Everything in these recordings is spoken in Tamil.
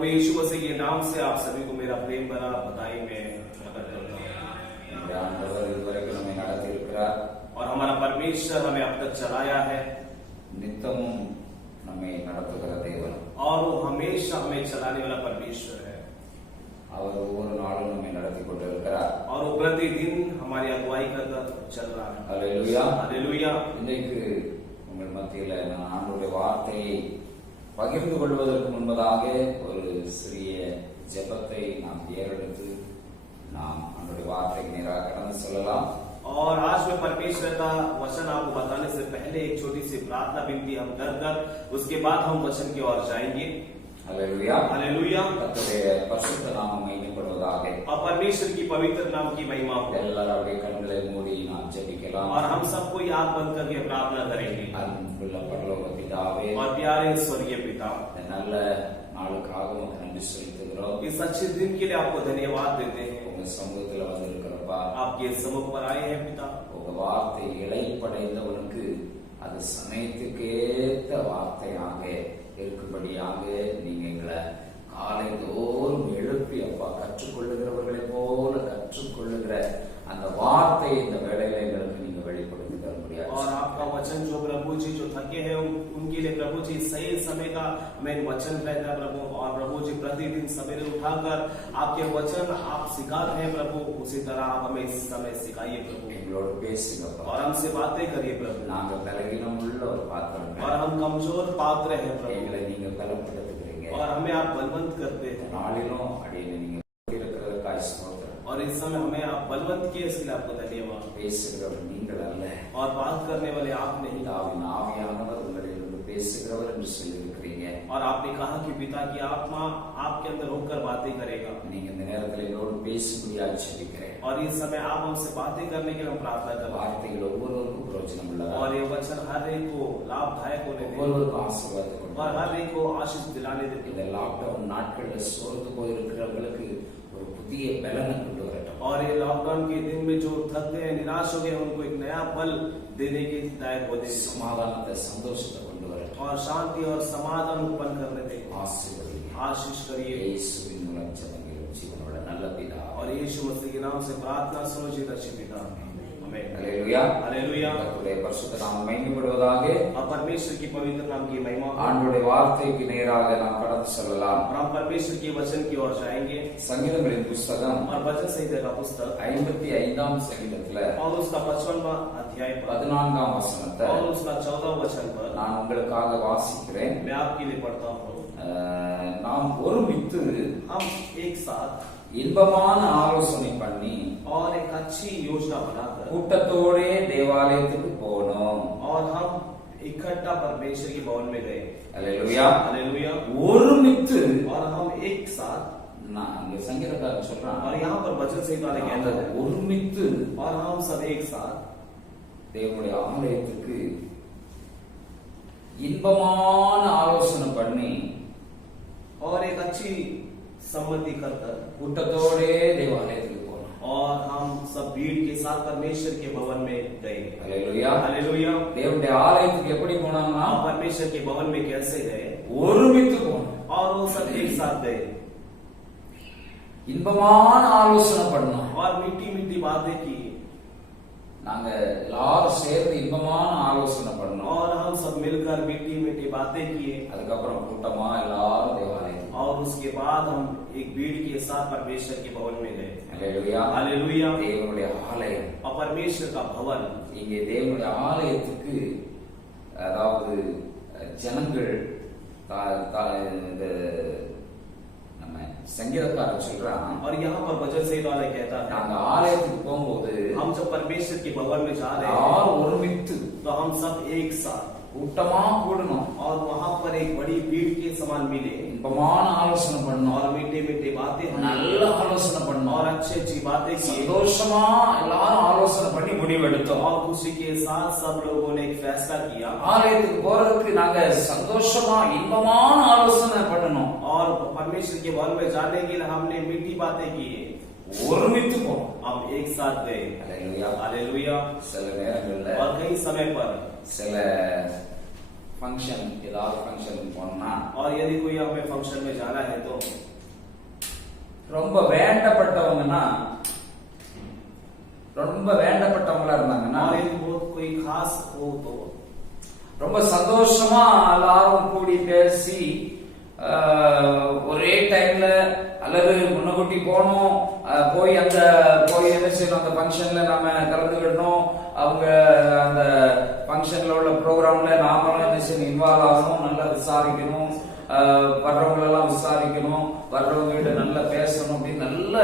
प्रभु यीशु मसीह के नाम से आप सभी को मेरा प्रेम भरा बधाई में प्रकट करता हूँ। और हमारा परमेश्वर हमें अब तक चलाया है, नित्यமும் நம்மை நடத்துகிற தேவன், और वो हमेशा हमें चलाने वाला परमेश्वर है। அவர் ஒவ்வொரு நாளும் நம்மை நடத்தி கொண்டிருக்கிறார், और वो प्रतिदिन हमारी अगुवाई कर चल रहा है। Hallelujah hallelujah. இன்றைக்கு உங்கள் மத்தியில நான் ஆண்டவருடைய வார்த்தையை பகிர்ந்து கொள்வதற்கு முன்பதாக ஒரு சிறிய ஜெபத்தை நாம் ஏறெடுத்து நாம் ஆண்டவருடைய வார்த்தைக்கு நேராக கடந்து செல்லலாம்। और आज में परमेश्वर का वचन आपको बताने से पहले एक छोटी सी प्रार्थना विनती हम कर उसके बाद हम वचन की ओर जाएंगे। Hallelujah hallelujah. கர்த்தருடைய பரிசுத்த நாமம் மகிமைப்படுவதாக। और परमेश्वर की पवित्र नाम की महिमा हो। எல்லாருடைய கண்களை மூடி நாம் ஜெபிக்கலாம்। और हम सबको आंख बंद करके प्रार्थना करेंगे। அன்புள்ள பரலோக பிதாவே, और प्यारे स्वर्गीय पिता, இந்த நல்ல நாளுக்காக உமக்கு நன்றி செலுத்துகிறோம்। इस अच्छे दिन के लिए आपको धन्यवाद देते हैं। உங்க சமூகத்துல வந்திருக்கிறப்பா, आपके सम्मुख पर आए हैं पिता। உங்க வார்த்தை இளைப்படைந்தவனுக்கு அது சமயத்துக்கேற்ற வார்த்தையாக இருக்கும்படியாக நீங்க எங்களை காலைதோறும் எழுப்பி அப்பா கற்றுக்கொள்ளுகிறவர்களை போல கற்றுக்கொள்ளுகிற அந்த வார்த்தையை இந்த வேளையில எங்களுக்கு நீங்க வெளிப்படுத்தி தர முடியாது। और आपका वचन जो प्रभु जी जो थके हैं उनके लिए प्रभु जी सही समय का हमें वचन रहता है प्रभु। और प्रभु जी प्रतिदिन सवेरे उठाकर आपके वचन आप सिखाते हैं प्रभु, उसी तरह आप हमें इस समय सिखाइए प्रभु। எங்களோட பேசுங்கப்பா, और हमसे बातें करिए प्रभु। நாங்க பலவீனம் உள்ள ஒரு பாத்திரம், और हम कमजोर पात्र हैं प्रभु। எங்களை நீங்க பலப்படுத்துகிறீங்க। और हमें आप बलवंत करते हैं। நாளிலும் அடியே நீங்க இருக்கிறதுக்காக ஸ்தோத்திரம்। और इस समय हमें आप बलवंत किए इसलिए आपको धन्यवाद। பேசுகிறவர் நீங்கள் அல்ல, और बात करने वाले आप नहीं। தாவின் ஆவியானவர் உங்களிலிருந்து பேசுகிறவர் என்று சொல்லியிருக்கிறீங்க। और आपने कहा कि पिता की आत्मा आपके अंदर होकर बातें करेगा। நீங்க இந்த நேரத்தில் எங்களோடு பேசும்படியாக ஜெபிக்கிறேன்। और इस समय आप हमसे बातें करने के लिए हम प्रार्थना कर रहे हैं। வார்த்தைகள் ஒவ்வொருவருக்கும் பிரயோஜனம் உள்ளதா, और ये वचन हर एक को लाभदायक होने दें, ஒவ்வொருவருக்கும் ஆசீர்வாதத்தை और கொடுக்கும்। हर एक को आशीष दिलाने दें। இந்த லாக்டவுன் நாட்கள்ல சோர்ந்து போயிருக்கிறவர்களுக்கு ஒரு புதிய பலனை கொண்டு வரட்டும்। और ये लॉकडाउन के दिन में जो थक गए निराश हो गए उनको एक नया बल देने के दायक होते हैं। சமாதானத்தை சந்தோஷத்தை கொண்டு வரட்டும்। और शांति और समाधान उत्पन्न करने दें। ஆசீர்வதிங்க। आशीष करिए இயேசுவின் மூலம் ஜெபங்களும் ஜீவனோட நல்ல பிதா। और यीशु मसीह के नाम से प्रार्थना सुनो जी अच्छे पिता। आमीन। Hallelujah hallelujah. கர்த்தருடைய பரிசுத்த நாமம் மகிமைப்படுவதாக। और परमेश्वर की पवित्र नाम की महिमा हो। ஆண்டவருடைய வார்த்தைக்கு நேராக நாம் கடந்து செல்லலாம்। और हम परमेश्वर के वचन की ओर जाएंगे। சங்கீதங்களின் புஸ்தகம் और वचन संहिता का पुस्तक 55ஆம் சங்கீதத்துல और उसका 55वां अध्याय पर 14ஆம் வசனத்தை और उसका 14वां वचन पर நான் உங்களுக்காக வாசிக்கிறேன்। मैं आपके लिए पढ़ता हूँ। நாம் ஒருமித்து हम एक साथ இன்பமான ஆலோசனை பண்ணி और एक अच्छी योजना बनाकर கூட்டத்தோடே தேவாலயத்துக்கு போனோம்। और हम इकट्ठा परमेश्वर के भवन में गए। அல்லேலூயா। हालेलुया। ஒருமித்து, और हम एक साथ, நான் அங்க சங்கீதக்காரன் சொல்றான், और यहाँ पर वचन संहिता वाले कहते हैं ஒருமித்து और हम सब एक साथ தேவனுடைய ஆலயத்துக்கு இன்பமான ஆலோசனை பண்ணி और एक अच्छी सम्मति कर கூட்டத்தோடே தேவாலயத்துக்கு போனோம்। और हम सब भीड़ के साथ परमेश्वर के भवन में गए। அல்லேலூயா। हालेलुया। தேவனுடைய ஆலயத்துக்கு எப்படி போனாங்கன்னா हम परमेश्वर के भवन में कैसे गए? ஒருமித்து போனோம்। और वो सब एक साथ गए இன்பமான ஆலோசனை பண்ணோம்। और मीठी मीठी बातें की। நாங்க எல்லாரும் சேர்ந்து இன்பமான ஆலோசனை பண்ணோம்। और हम सब मिलकर मीठी मीठी बातें किए। அதுக்கப்புறம் கூட்டமா எல்லாரும் தேவாலயம்। और उसके बाद हम एक भीड़ के साथ परमेश्वर के भवन में गए। அல்லேலூயா। हालेलुया। தேவனுடைய ஆலயம், और परमेश्वर का भवन, இங்கே தேவனுடைய ஆலயத்துக்கு அதாவது ஜனங்கள் இந்த நம்ம சங்கீதக்காரன் சொல்றான், और यहाँ पर वचन संहिता वाला कहता है நாங்க ஆலயத்துக்கு போகும்போது हम जब परमेश्वर के भवन में जा रहे हैं எல்லாரும் ஒருமித்து तो हम सब एक साथ கூட்டமா கூடணும், और वहाँ पर एक बड़ी भीड़ के समान मिले இன்பமான ஆலோசனை பண்ணோம், और मीठे मीठे बातें நல்ல ஆலோசனை பண்ணோம், और अच्छी अच्छी बातें की। சந்தோஷமா எல்லாரும் ஆலோசனை பண்ணி முடிவெடுத்தோம்। और खुशी के साथ सब लोगों ने एक फैसला किया। ஆலயத்துக்கு போறதுக்கு நாங்க சந்தோஷமா இன்பமான ஆலோசனை பண்ணணும், और परमेश्वर के भवन में जाने के लिए हमने मीठी बातें की। ஒருமித்து போனோம்। हम एक साथ गए। அல்லேலூயா। हालेलुया। சில நேரங்கள்ல और कई समय पर சில ஃபங்க்ஷன், ஏதாவது ஃபங்க்ஷன் போனோம்னா और यदि कोई हमें फंक्शन में जाना है तो ரொம்ப வேண்டப்பட்டவங்கன்னா ரொம்ப வேண்டப்பட்டவங்களா இருந்தாங்கன்னா और यदि बहुत कोई खास हो तो ரொம்ப சந்தோஷமா எல்லாரும் கூடி பேசி ஒரே டைம்ல அல்லது முன்னக்கூட்டி போனோம், போய் என்ன செய்யணும், அந்த ஃபங்க்ஷன்ல நாம கலந்துக்கிடணும், அவங்க அந்த ஃபங்க்ஷன்ல உள்ள ப்ரோக்ராம்ல நாமளும் என்ன செய்யணும், இன்வால்வ் ஆகணும், நல்லா விசாரிக்கணும், வர்றவங்க எல்லாம் விசாரிக்கணும், வர்றவங்க கிட்ட நல்லா பேசணும் அப்படின்னு நல்ல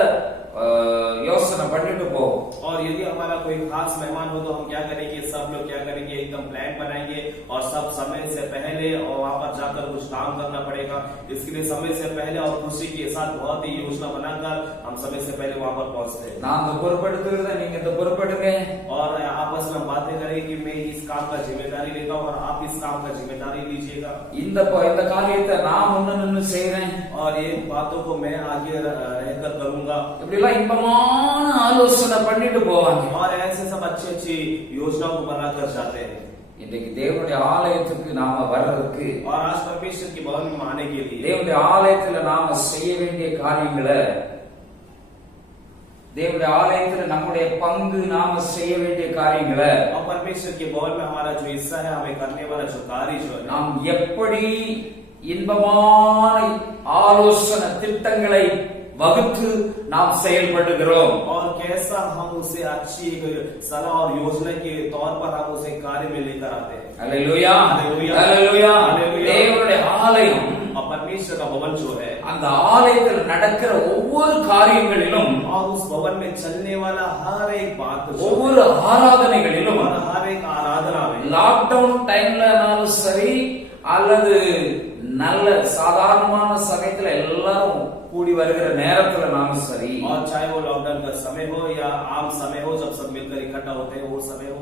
योजना பண்ணிட்டு போவோம். और यदि हमारा कोई खास मेहमान हो तो हम क्या करेंगे, सब लोग क्या करेंगे, एकदम प्लान बनाएंगे और सब समय से पहले और वहां पर जाकर कुछ काम करना पड़ेगा। इसके लिए समय से पहले और खुशी के साथ बहुत ही योजना बनाकर हम समय से पहले वहां पर पहुंचते हैं। நான் இந்த பொறுப்பெடுத்துக்கிறத நீங்க இந்த பொறுப்பெடுங்க और आपस में बातें करेंगे कि मैं इस काम का जिम्मेदारी लेता हूं और आप इस काम का जिम्मेदारी लीजिएगा। இந்த காரியத்தை நான் முன்ன நின்னு செய்றேன் और ये बातों को मैं आगे रहकर करूंगा। இன்பமான ஆலோசனை பண்ணிட்டு போவாங்க. और ऐसे सब अच्छी अच्छी योजनाओं को बनाकर जाते हैं। இன்னைக்கு தேவனுடைய ஆலயத்துக்கு நாம வர்றதுக்கு और आज परमेश्वर के भवन में आने के लिए தேவனுடைய ஆலயத்துல நாம செய்ய வேண்டிய காரியங்களை, தேவனுடைய ஆலயத்துல நம்முடைய பங்கு நாம செய்ய வேண்டிய காரியங்களை, और परमेश्वर के भवन में हमारा जो हिस्सा है, हमें करने वाला जो कार्य जो है, நாம் எப்படி இன்பமான ஆலோசனை திட்டங்களை वகுத்து நாம் செயல்படுகிறோம் और कैसा हम उसे अच्छी सलाह और योजना के तौर पर हम उसे कार्य में लेकर आते हैं। Hallelujah hallelujah hallelujah hallelujah. தேவனுடைய ஆலயம், और परमेश्वर का भवन जो है, அந்த ஆலயத்தில் நடக்கிற ஒவ்வொரு காரியங்களிலும், और उस भवन में चलने वाला हर एक बात, ஒவ்வொரு ஆராதனைகளிலும், और हर एक आराधना में, லாக்டவுன் டைம்லனாலும் சரி அல்லது நல்ல சாதாரணமான சமயத்துல எல்லாரும் கூடி வருகிற நேரத்துல நாம சரி, और चाहे वो लॉकडाउन का समय हो या आम समय हो, जब सब मिलकर इकट्ठा होते हैं वो समय हो,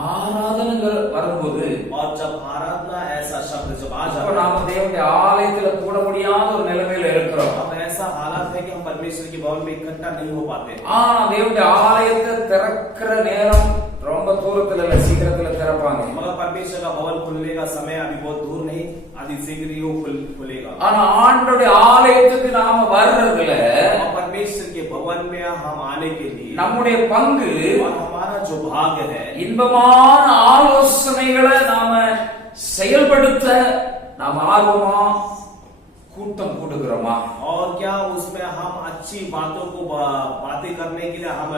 ஆராதனைகள் வரும்போது, और जब आराधना ऐसा शब्द जब आ அப்ப जाता है, நாம தேவனுடைய ஆலயத்துல கூட முடியாத ஒரு நிலைமையில இருக்கிறோம். अब ऐसा हालात है कि हम परमेश्वर के भवन में इकट्ठा नहीं हो पाते। ஆனா தேவனுடைய ஆலயத்தை திறக்கிற நேரம் ரொம்ப தூரத்துல இல்ல, சீக்கிரத்துல திறப்பாங்க. मगर परमेश्वर का भवन खुलने का समय अभी बहुत दूर नहीं, अति शीघ्र ही वो खुलेगा। ஆனா ஆண்டவருடைய ஆலயத்துக்கு நாம வர்றதுல, और परमेश्वर के भवन में हम आने के लिए நம்முடைய பங்கு, और हमारा जो भाग है, இன்பமான ஆலோசனைகளை நாம செயல்படுத்த நாம் ஆர்வமா கூட்டம் கூடுகிறோமா? और क्या उसमें हम अच्छी बातों को बातें करने के लिए हम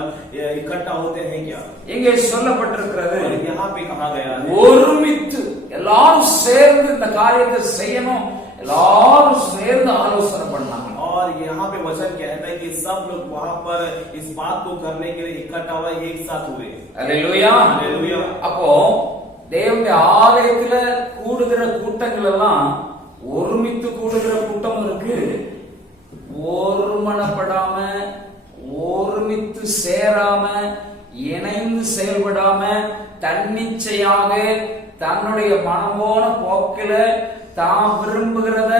इकट्ठा होते हैं क्या? இங்கே சொல்லப்பட்டிருக்கிறது, यहाँ पे कहा गया है ஒருமித்து எல்லாரும் சேர்ந்து இந்த காரியத்தை செய்யணும், எல்லாரும் சேர்ந்து ஆலோசனை பண்ணாங்க. और यहाँ पे वचन कहता है कि सब लोग वहाँ पर इस बात को करने के लिए इकट्ठा हुए, एक साथ हुए। அல்லேலூயா हालेलुया। அப்போ தேவனுடைய ஆலயத்துல கூடுகிற கூட்டங்கள் எல்லாம் ஒருமித்து கூடுகிற கூட்டம் இருக்கு, ஒருமனப்படாம ஒருமித்து சேராம இணைந்து செயல்படாம தன்னிச்சையாக தன்னுடைய மனமோன போக்கில தான் விரும்புகிறத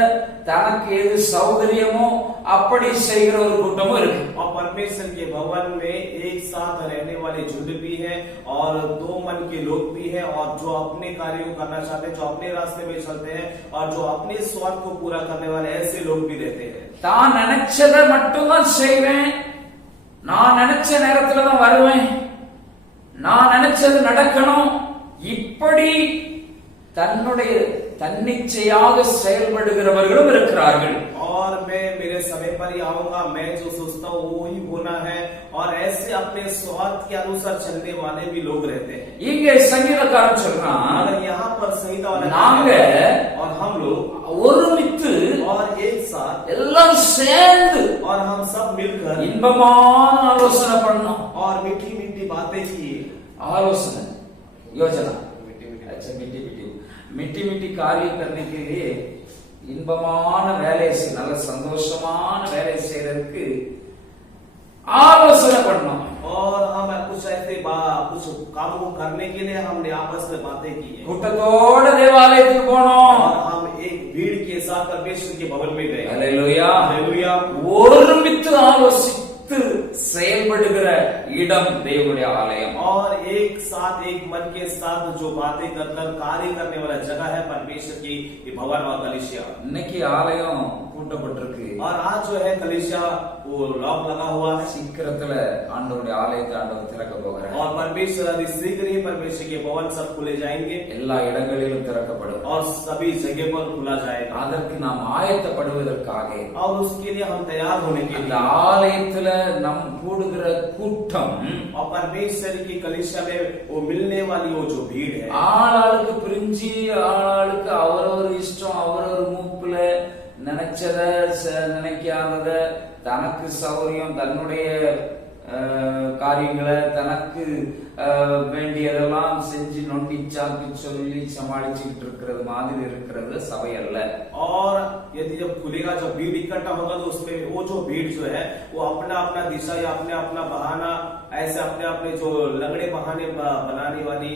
தனக்கு எது சௌகரியமோ அப்படி செய்கிற ஒரு கூட்டமும் இருக்கு. और परमेश्वर के भवन में एक साथ रहने वाले झुंड भी है और दो मन के लोग भी है, और जो अपने कार्य को करना चाहते हैं, जो अपने रास्ते में चलते हैं और जो अपने स्वार्थ को पूरा करने वाले ऐसे लोग भी रहते हैं। தான் நினைச்சதை மட்டும்தான் செய்வேன், நான் நினைச்ச நேரத்துல தான் வருவேன், நான் நினைச்சது நடக்கணும், இப்படி தன்னுடைய தன்னிச்சையாக செயல்படுகிறவர்களும் இருக்கிறார்கள். और मैं मेरे समय पर ही आऊंगा, मैं जो सोचता हूँ वो ही होना है, और ऐसे अपने स्वार्थ के अनुसार चलने वाले भी लोग रहते हैं। இங்கே சங்கீதக்காரன் சொல்றான், अगर यहाँ पर संहिता वाला நாங்க और हम लोग ஒருமித்து और एक साथ எல்லாம் சேர்ந்து और हम सब मिलकर இன்பமான ஆலோசனை பண்ணோம். और मीठी मीठी बातें की, आलोचना योजना अच्छा मिट्टी मिट्टी कार्य करने के लिए இன்பமான வேலை செய்ய, நல்ல சந்தோஷமான வேலை செய்யறதுக்கு ஆலோசனை பண்ணோம். और हम कुछ ऐसे कुछ काम को करने के लिए हमने आपस में बातें की है। கூட்டத்தோட தேவாலயத்துக்கு போனோம், और हम एक भीड़ के साथ परमेश्वर के भवन में गए। அல்லேலூயா हालेलुया। ஒருமித்து ஆலோசித்து செயல்படுகிற இடம் தேவனுடைய ஆலயம். और एक साथ एक मन के साथ जो बातें कर कर कार्य करने वाला जगह है परमेश्वर की भवन और कलीसिया. இன்னைக்கு ஆலயம் பூட்டப்பட்டிருக்கு. और आज जो है कलीसिया वो लॉक लगा हुआ है. சீக்கிரத்துல ஆண்டவருடைய ஆலயத்தை ஆண்டவர் திறக்க போகிறார். और परमेश्वर अति शीघ्र ही परमेश्वर के भवन सब खुले जाएंगे. எல்லா இடங்களிலும் திறக்கப்படும். और सभी जगह पर खुला जाएगा. அதற்கு நாம் ஆயத்தப்படுவதற்காக और उसके लिए हम तैयार होने के இந்த लिए ஆலயத்துல நம் கூடுகிற கூட்டம் और परमेश्वर की कलीसिया में वो मिलने वाली वो जो भीड़ है ஆளாளுக்கு பிரிஞ்சு ஆளாளுக்கு அவரவர் இஷ்டம் அவரவர் மூப்புல நினைச்சத நினைக்காதத தனக்கு சௌரியம் தன்னுடைய காரியங்களை தனக்கு வேண்டியதெல்லாம் செஞ்சு நொண்டி சாப்பி சொல்லி சமாளிச்சுக்கிட்டு இருக்கிறது மாதிரி இருக்கிறது சபை அல்ல. और यदि जब खुलेगा जब भीड़ इकट्ठा होगा तो उसमें वो जो भीड़ जो है वो अपना अपना दिशा या अपने अपना बहाना ऐसे अपने अपने जो लंगड़े बहाने बनाने वाली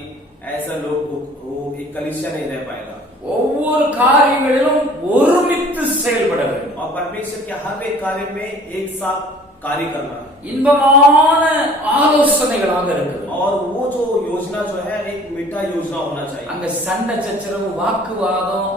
ऐसा लोग वो एक कलीसिया नहीं रह पाएगा. ஒவ்வொரு காரியங்களிலும் ஒருமித்து செயல்பட வேண்டும். और परमेश्वर के हर एक कार्य में एक साथ कार्य करना இன்பமான ஆலோசனைகளாக இருக்குது. और वो जो योजना जो है एक मीठा योजना होना चाहिए. அங்க சண்டை சச்சரவு வாக்குவாதம்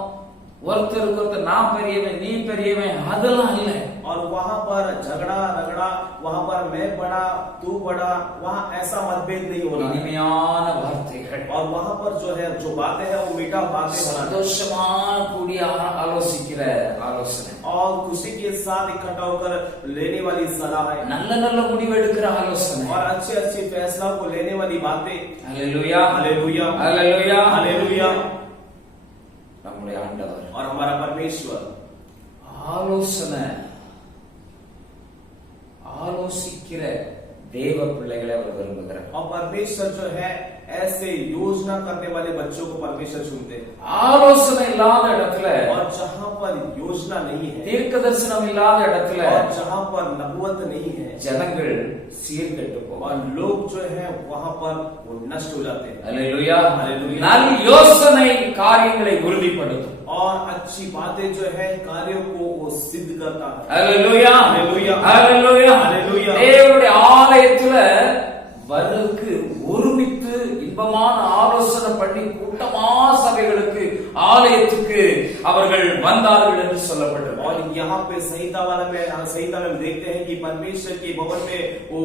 ஒருத்தருக்கு ஒருத்தர் நான் பெரியவன் நீ பெரியவன் அதெல்லாம் இல்லை. और वहाँ पर झगड़ा रगड़ा वहाँ पर मैं बड़ा तू बड़ा वहाँ ऐसा मतभेद नहीं होना. இனிமையான வார்த்தைகள் और वहाँ पर जो है जो बातें हैं वो मीठा बातें होना. சந்தோஷமா கூடிய ஆலோசிக்கிற ஆலோசனை और खुशी के साथ इकट्ठा होकर लेने वाली सलाह है. நல்ல நல்ல முடிவு எடுக்கிற ஆலோசனை और अच्छे अच्छे फैसला को लेने वाली बातें. ஹல்லேலூயா हालेलुया ஹல்லேலூயா हालेलुया. நம்முடைய ஆண்டவர் और हमारा परमेश्वर ஆலோசனை ஆலோசிக்கிற தேவ பிள்ளைகளை அவர் விரும்புகிறார். और परमेश्वर जो है ऐसे योजना करने वाले बच्चों को परमेश्वर चुनते हैं. ஆலோசனை இல்லாத இடத்துல और जहाँ पर योजना नहीं है தீர்க்க தரிசனம் இல்லாத இடத்துல और जहाँ पर नबूवत नहीं है ஜனங்கள் சீர்கெட்டு और போவாங்க. लोग जो है वहाँ पर वो नष्ट हो जाते हैं. ஹல்லேலூயா हालेलुया. நல் யோசனை காரியங்களை உறுதிப்படுத்தும். और अच्छी बातें जो है कार्यों को वो सिद्ध करता है. ஹல்லேலூயா हालेलुया ஹல்லேலூயா हालेलुया. தேவனுடைய ஆலயத்துல வரலுக்கு ஒருமித்து இன்பமான ஆலோசனை பண்ணி கூட்டமா சபைகளுக்கு ஆலயத்துக்கு அவர்கள் வந்தார்கள் என்று சொல்லப்பட்டிருக்கிறது. और यहाँ पे संहिता में देखते हैं कि परमेश्वर के भवन में वो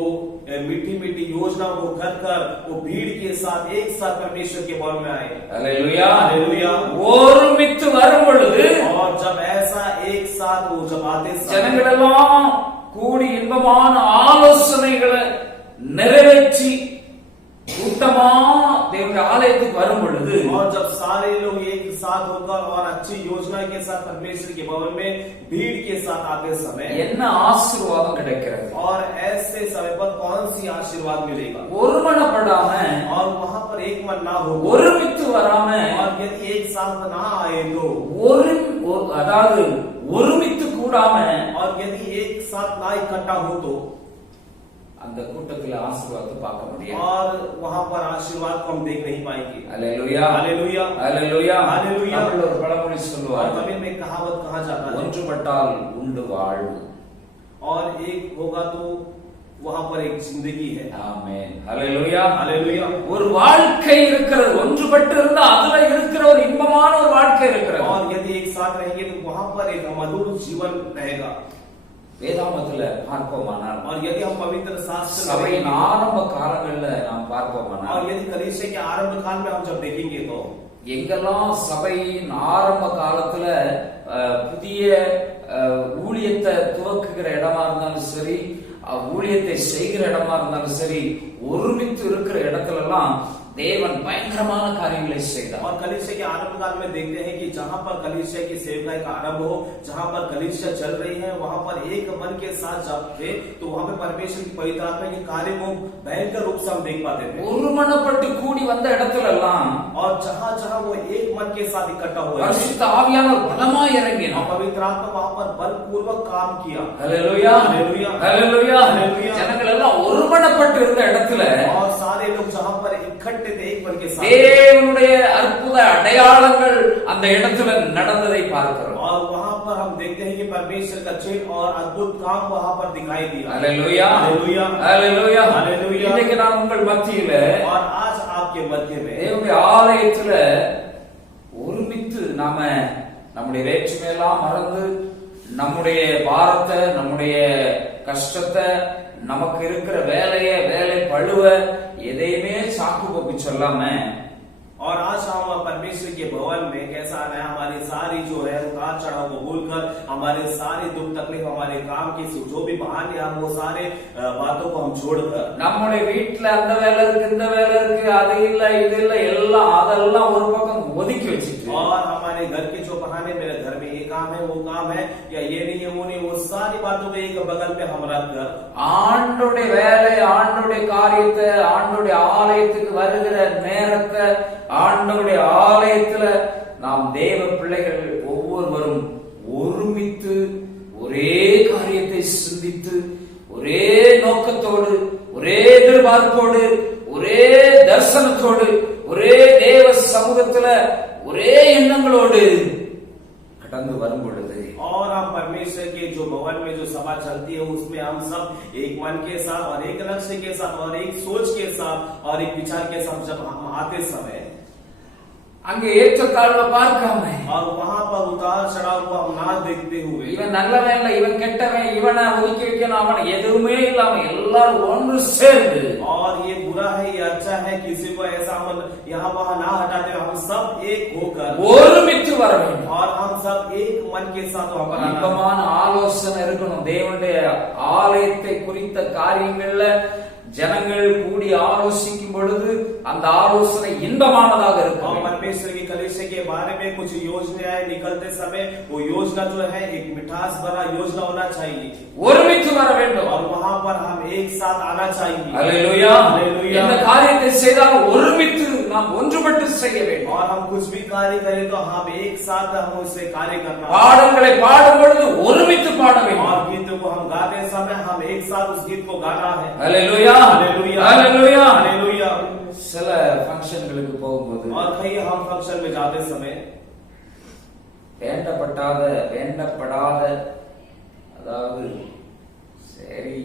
मीठी मीठी योजना को कर कर वो भीड़ के साथ एक साथ परमेश्वर के भवन में आए. ஹல்லேலூயா हालेलुया. ஒருமித்து வரும் பொழுது और जब ऐसा एक साथ वो जब आते ஜனங்கள் எல்லாம் கூடி இன்பமான ஆலோசனைகளை நிறைவேற்றி கூட்டமா தேவனுடைய ஆலயத்துக்கு வரும் பொழுது और जब सारे लोग एक साथ होकर और अच्छी योजना के साथ परमेश्वर के भवन में भीड़ के साथ आते समय என்ன ஆசீர்வாதம் கிடைக்கிறது. और ऐसे समय पर कौन सी आशीर्वाद मिलेगा. ஒருமனப்படாம और वहाँ पर एक मन ना हो ஒருமித்து வராம और यदि एक साथ ना आए तो அதாவது ஒருமித்து கூடாம और यदि एक साथ ना इकट्ठा हो तो அந்த கூட்டத்தில் ஆசீர்வாதத்தை பார்க்க முடியாது. और वहाँ पर आशीर्वाद को हम देख नहीं पाएंगे. ஹல்லேலூயா हालेलुया ஹல்லேலூயா हालेलुया. தமிழ்ல ஒரு பழமொழி और சொல்லுவாங்க, तमिल में कहावत कहा जाता है ஒன்றுபட்டால் உண்டு வாழ்வு. और एक होगा तो वहाँ पर एक जिंदगी है. ஆமென் ஹல்லேலூயா हालेलुया. ஒரு வாழ்க்கை இருக்கிறது. ஒன்றுபட்டு இருந்தா அதுல இருக்கிற ஒரு இன்பமான ஒரு வாழ்க்கை இருக்கிறது. और यदि एक साथ रहेंगे तो वहाँ पर एक मधुर जीवन रहेगा. வேதாகமத்துல பார்ப்போமானால் और यदि हम पवित्र शास्त्र சபையின் ஆரம்ப காலங்கள்ல நாம் பார்ப்போமானால் और यदि कलीसिया के आरंभ काल में हम जब देखेंगे तो எங்கெல்லாம் சபையின் ஆரம்ப காலத்துல புதிய ஊழியத்தை துவக்குகிற இடமா இருந்தாலும் சரி ஊழியத்தை செய்கிற இடமா இருந்தாலும் சரி ஒருமித்து இருக்கிற இடத்துல எல்லாம் தேவன் பயங்கரமான காரியங்களை செய்தார். और कलीसिया के आरंभ काल में देखते हैं कि जहाँ पर कलीसिया की सेवकाई का आरंभ हो जहाँ पर कलीसिया चल रही है वहाँ पर एक मन के साथ जब थे तो वहाँ पे परमेश्वर की पवित्र आत्मा के कार्य को भयंकर रूप से हम देख पाते थे. ஒருமனப்பட்டு கூடி வந்த இடத்துல எல்லாம் और जहाँ जहाँ वो एक मन के साथ इकट्ठा हुए பரிசுத்த ஆவியானவர் பலமாய் இறங்கினார். पवित्र आत्मा वहाँ पर बलपूर्वक काम किया. ஹல்லேலூயா हालेलुया ஹல்லேலூயா हालेलुया. ஜனங்கள் எல்லாம் ஒருமனப்பட்டு இருந்த இடத்துல और सारे लोग जहाँ पर इकट्ठे इकट्ठे थे एक मन के साथ। தேவனுடைய அற்புத அடையாளங்கள் அந்த இடத்துல நடந்ததை பார்க்கிறோம். और वहां पर हम देखते हैं कि परमेश्वर का चिन्ह और अद्भुत काम वहां पर दिखाई दिया। Hallelujah hallelujah hallelujah hallelujah. இன்னைக்கு நான் உங்கள் மத்தியில और आज आपके मध्य में தேவனுடைய ஆலயத்துல ஒருமித்து நாம நம்முடைய வேற்றுமையெல்லாம் மறந்து நம்முடைய பாரத்தை, நம்முடைய கஷ்டத்தை, நமக்கு இருக்கிற வேலை பழுவ எதையுமே சாக்கு போக்கு சொல்லாம, और आज हम परमेश्वर के भवन में कैसा आना है, हमारी सारी जो है उतार चढ़ाव को भूलकर, हमारे सारे दुख तकलीफ, हमारे काम की जो भी बहाने हम वो सारे बातों को हम छोड़कर, நம்முடைய வீட்டுல அந்த வேலை இருக்கு, இந்த வேலை இருக்கு, அது இல்ல இது இல்ல, எல்லாம் அதெல்லாம் ஒரு பக்கம் ஒதுக்கி வச்சுட்டு, और हमारे घर के जो बहाने, मेरे घर में ये काम है, वो काम है, या ये नहीं है, वो नहीं, वो सारी बातों को एक बगल में हम रखकर ஆண்டோடைய வேலை, ஆண்டோடைய காரியத்தை, ஆண்டோடைய ஆலயத்துக்கு வருகிற நேரத்தை, ஆண்டவருடைய ஆலயத்துல நாம் தேவ பிள்ளைகள் ஒவ்வொருவரும் ஒருமித்து ஒரே காரியத்தை சிந்தித்து ஒரே நோக்கத்தோடு, ஒரே எதிர்பார்ப்போடு, ஒரே தரிசனத்தோடு, ஒரே தேவ சமூகத்துல ஒரே எண்ணங்களோடு கடந்து வரும் பொழுது, और हम परमेश्वर के जो भवन में जो सभा चलती है उसमें हम सब एक मन के साथ और एक लक्ष्य के साथ और एक सोच के साथ और एक विचार के साथ जब हम आते समय அங்கே ஏற்றத்தாழ்வை பார்க்காம, और वहां पर उतार चढ़ाव को हम ना देखते हुए, இவன் நல்லவன் இல்ல, இவன் கெட்டவன், இவனை ஒதுக்கி வைக்கணும், அவன் எதுவுமே இல்லாம எல்லாரும் ஒன்று சேர்ந்து, और ये बुरा है ये अच्छा है, किसी को ऐसा हम यहाँ वहाँ ना हटाते, हम सब एक होकर ஒருமித்து வர வேண்டும். और हम सब एक मन के साथ वहां पर आना है। இன்பமான ஆலோசனை இருக்கணும். தேவனுடைய ஆலயத்தை குறித்த காரியங்கள்ல ஜனங்கள் கூடி ஆலோசிக்கும் பொழுது அந்த ஆலோசனை இன்பமானதாக और இருக்கும். परमेश्वर की कलीसिया के बारे में कुछ योजनाएं निकलते समय वो योजना जो है एक मिठास भरा योजना होना चाहिए, ஒருமித்து வர வேண்டும். और वहां पर हम एक साथ आना चाहिए। அல்லேலூயா. हालेलुया। இந்த காரியத்தை செய்தால் ஒருமித்து நாம் ஒன்றுபட்டு செய்ய வேண்டும். और हम कुछ भी कार्य करें तो हम एक साथ हम उससे कार्य करना, பாடல்களை பாடும் பொழுது ஒருமித்து பாட வேண்டும். और गीतों को हम गाते समय हम एक साथ उस गीत को गाना है। அல்லேலூயா हालेलुया அல்லேலூயா. हालेलुया। சில ஃபங்க்ஷன்களுக்கு போகும்போது और कहीं हम फंक्शन में जाते समय வேண்டப்படாத அதாவது சரி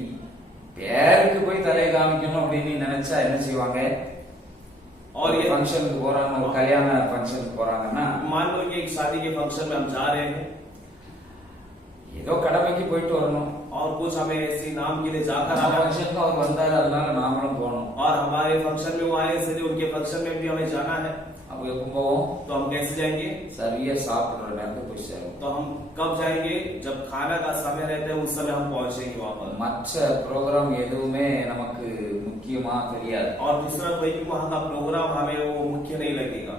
பேருக்கு போய் தலையை காமிக்கணும் அப்படின்னு நினைச்சா என்ன செய்வாங்க? और ये ஃபங்க்ஷனுக்கு போறாங்க, ஒரு கல்யாண ஃபங்க்ஷனுக்கு போறாங்கன்னா, मान लो कि एक शादी के फंक्शन में हम जा रहे हैं ஏதோ கடமைக்கு போயிட்டு வரணும். और कुछ हमें ऐसी नाम के लिए जाकर அந்த आना है, ஃபங்க்ஷனுக்கு அவர் வந்தாரு, அதனால நாமளும் போனோம். और हमारे फंक्शन में वो आए इसलिए उनके फंक्शन में भी हमें जाना है। அப்ப எப்ப போவோம்? तो हम कैसे जाएंगे? சரியா சாப்பிடுற நேரத்துக்கு போய் சேரும். तो हम कब जाएंगे? जब खाना का समय रहता है उस समय हम पहुंचेंगे वहां पर, மற்ற ப்ரோக்ராம் எதுவுமே நமக்கு முக்கியமா தெரியாது. और दूसरा कोई भी वहां का प्रोग्राम हमें वो मुख्य नहीं लगेगा।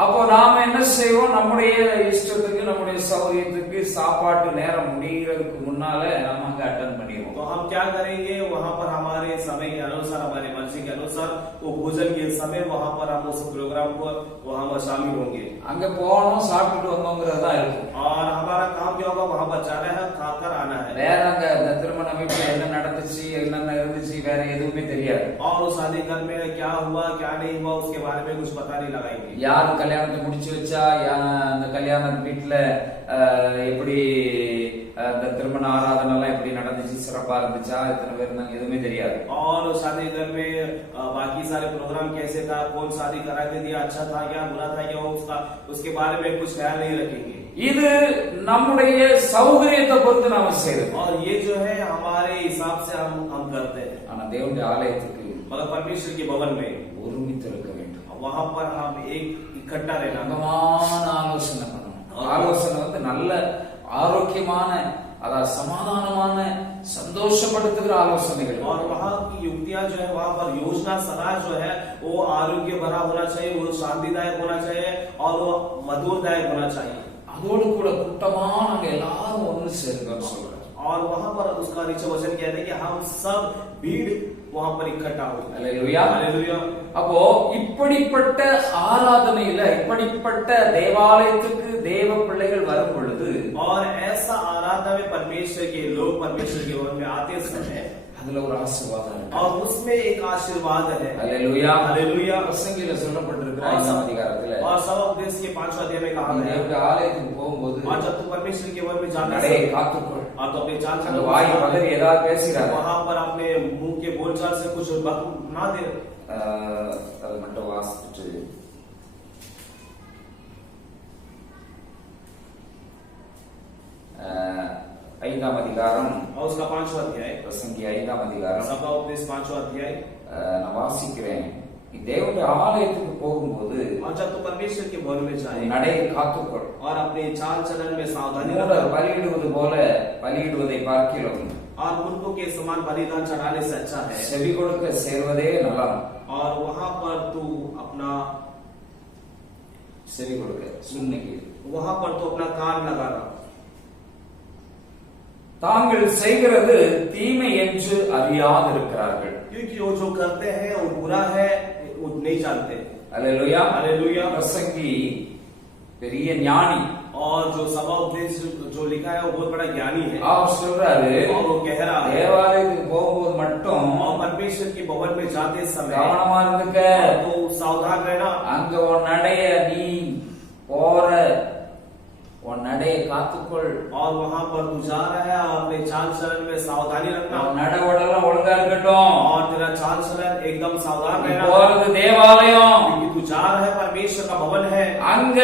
அப்போ நாம என்ன செய்வோம்? நம்முடைய இஷ்டத்துக்கு, நம்முடைய சௌகரியத்துக்கு சாப்பாட்டு நேரம் முடிகிறதுக்கு முன்னால நம்ம அங்க அட்டெண்ட் பண்ணிடுவோம். तो हम क्या करेंगे? वहां पर हमारे समय के अनुसार, हमारे मर्जी के अनुसार वो भोजन के समय वहां पर हम उस प्रोग्राम को वहां पर शामिल होंगे, அங்க போனோம், சாப்பிட்டுட்டு வந்தோங்கிறது தான் இருக்கும். और हमारा काम क्या होगा? वहां पर जाना है, खाकर आना है, வேற அங்க இந்த திருமண வீட்டுல என்ன நடந்துச்சு, என்னென்ன இருந்துச்சு, வேற எதுவுமே தெரியாது. और उस शादी घर में क्या हुआ क्या नहीं हुआ उसके बारे में कुछ पता नहीं लगाएंगे। யாரு கல்யாணத்தை முடிச்சு வச்சா, அந்த கல்யாண வீட்டுல எப்படி இந்த திருமண ஆராதனை எல்லாம் எப்படி நடந்துச்சு, சிறப்பா இருந்துச்சா, எத்தனை பேர் இருந்தாங்க, எதுவுமே தெரியாது. और शादी घर में बाकी सारे प्रोग्राम कैसे था, कौन शादी करा के दिया, अच्छा था क्या बुरा था क्या, उसका उसके बारे में कुछ ख्याल नहीं रखेंगे। இது நம்முடைய சௌகரியத்தை பொறுத்து நாம செய்யறது. और ये जो है हमारे हिसाब से हम करते हैं, ஆனா தேவனுடைய ஆலயத்துக்கு मगर परमेश्वर के भवन में ஒருமித்து இருக்க வேண்டும். वहां पर हम एक इकट्ठा रहना, அங்கமான ஆலோசனை பண்ணணும். ஆலோசனை வந்து நல்ல ஆரோக்கியமான, அதாவது சமாதானமான, சந்தோஷப்படுத்துகிற ஆலோசனைகள். और वहाँ की युक्तियां जो है वहां पर योजना सलाह जो है वो आरोग्य भरा होना चाहिए, वो शांतिदायक होना चाहिए और वो मधुरदायक होना चाहिए। அதோடு கூட கூட்டமா நாங்க எல்லாரும் ஒன்று சேருங்கன்னு சொல்றோம். और वहां पर उसका नीचे वचन कहते हैं कि हम सब भीड़ वहां पर इकट्ठा हो। அல்லேலூயா. हालेलुया। அப்போ இப்படிப்பட்ட ஆராதனையில, இப்படிப்பட்ட தேவாலயத்துக்கு தேவ பிள்ளைகள் வரும் பொழுது, और ऐसा आराधना में परमेश्वर के लोग परमेश्वर के भवन में आते समय அதுல ஒரு ஆசீர்வாதம் இருக்கு. और उसमें एक आशीर्वाद है। அல்லேலூயா. हालेलुया। பிரசங்கில சொல்லப்பட்டிருக்கிற 5ஆம் அதிகாரத்துல और सभापदेश के 5वें अध्याय में कहा நீ गया है, தேவனுடைய ஆலயத்துக்கு போகும்போது और जब तू परमेश्वर के वन में जाने நடையை से காத்துக்கொள். और तो अपने चाल அந்த வாய் பதறி ஏதாவது பேசுறாரு, वहां पर अपने मुंह के बोलचाल से कुछ वक्त ना दे। அது மட்டும் வாசிச்சுட்டு 5ஆம் அதிகாரம் और उसका 5वां अध्याय, பிரசங்கி 5ஆம் அதிகாரம் सभापदेश 5वां अध्याय। நான் வாசிக்கிறேன். நீ தேவனுடைய ஆலயத்துக்கு போகும்போது और जब तू परमेश्वर के भवन में जाए நடையை காத்துக்கொள். और अपने चाल चलन में सावधानी மூடர் रख, பலியிடுவது போல பலியிடுவதை பார்க்கிறோம். और मूर्खों के समान बलिदान चढ़ाने से अच्छा है। செவி கொடுக்க சேர்வதே நலம். और वहां पर तू अपना செவி கொடுக்க சுன்னிக்கு वहां पर तू अपना कान लगाना। தாங்கள் செய்கிறது தீமை என்று அறியாதிருக்கிறார்கள். क्योंकि वो जो करते हैं वो बुरा है, वो नहीं जानते। அல்லேலூயா. हालेलुया। பிரசங்கி பெரிய ஞானி. और जो सभा उपदेश जो लिखा है वो बहुत बड़ा ज्ञानी है। அவர் சொல்றாரு, और वो कह रहा है, தேவாலயத்துக்கு போகும்போது மட்டும் और परमेश्वर के भवन में जाते समय கவனமா இருந்துக்க. तो सावधान रहना। அங்க உன் நடைய நீ போற உன் நடையை காத்துக்கொள். और वहां पर तू जा रहा है, अपने चाल चलन में सावधानी रखना। உன் நடவடெல்லாம் ஒழுங்கா இருக்கட்டும். और तेरा चाल चलन एकदम सावधान நீ रहना, போறது தேவாலயம். क्योंकि तू जा रहा है परमेश्वर का भवन है। அங்க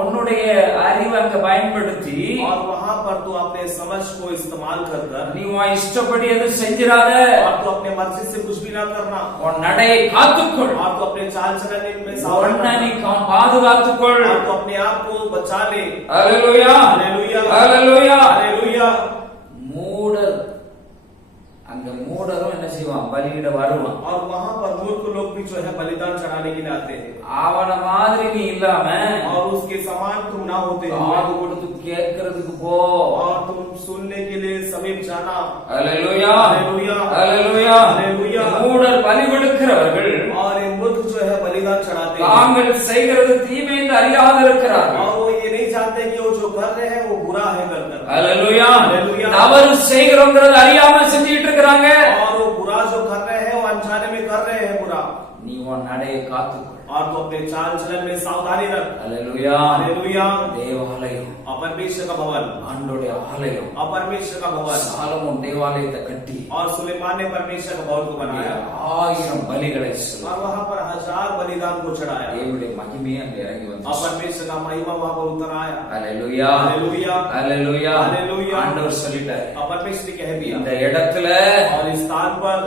உன்னுடைய அறிவை அங்க பயன்படுத்தி और वहां पर तू अपने समझ को इस्तेमाल कर நீ உன் இஷ்டப்படி எதுவும் செஞ்சிடாத. और तू अपने मर्जी से कुछ भी ना करना। உன் நடையை காத்துக்கொள். और तू अपने चाल चलन में உன்னை सावधान நீ रहना। பாதுகாத்துக்கொள். और तू अपने आप को बचा ले। அல்லேலூயா. हालेलुया। அல்லேலூயா. हालेलुया। மூடர் அங்க மூடரும் என்ன செய்வான், பலியிட வருவான். और वहां पर मूर्ख लोग भी जो है बलिदान चढ़ाने के लिए आते हैं। அவன மாதிரி நீ இல்லாம और उसके समान तुम ना होते हुए காது கொடுத்து கேட்கறதுக்கு போ. और तुम सुनने के लिए समीप जाना। அல்லேலூயா. हालेलुया। அல்லேலூயா. हालेलुया। மூடர் பலி கொடுக்கிறவர்கள் और ये मूर्ख जो है बलिदान चढ़ाते हैं தாங்கள் செய்கிறது தீமை என்று அறியாதிருக்கிறார்கள். और वो ये नहीं जानते कि वो जो कर रहे हैं वो बुरा है कर कर। அல்லேலூயா. हालेलुया। தவறு செய்கிறோங்கிறது அறியாம செஞ்சிட்டு இருக்காங்க. और वो बुरा जो कर रहे हैं वो अनजाने में कर रहे हैं बुरा। நீ உன் நடையை காத்துக்கொள். और तो अपने चाल चलन में सावधानी रख। அல்லேலூயா. हालेलुया। தேவாலயம் और परमेश्वर का भवन, ஆண்டோடைய ஆலயம். और परमेश्वर का भवन, சாலமோன் தேவாலயத்தை கட்டி और सुलेमान ने परमेश्वर का भवन को बनाया 1000 பலிகளை और செலுத்தி वहां पर 1000 बलिदान को चढ़ाया। தேவனுடைய மகிமையை அங்க இறங்கி और வந்துச்சு. परमेश्वर का महिमा वहां पर उतर आया। அல்லேலூயா. हालेलुया। அல்லேலூயா. हालेलुया। ஆண்டவர் சொல்லிட்டாரு, और परमेश्वर ने कह दिया, இந்த இடத்துல और इस स्थान पर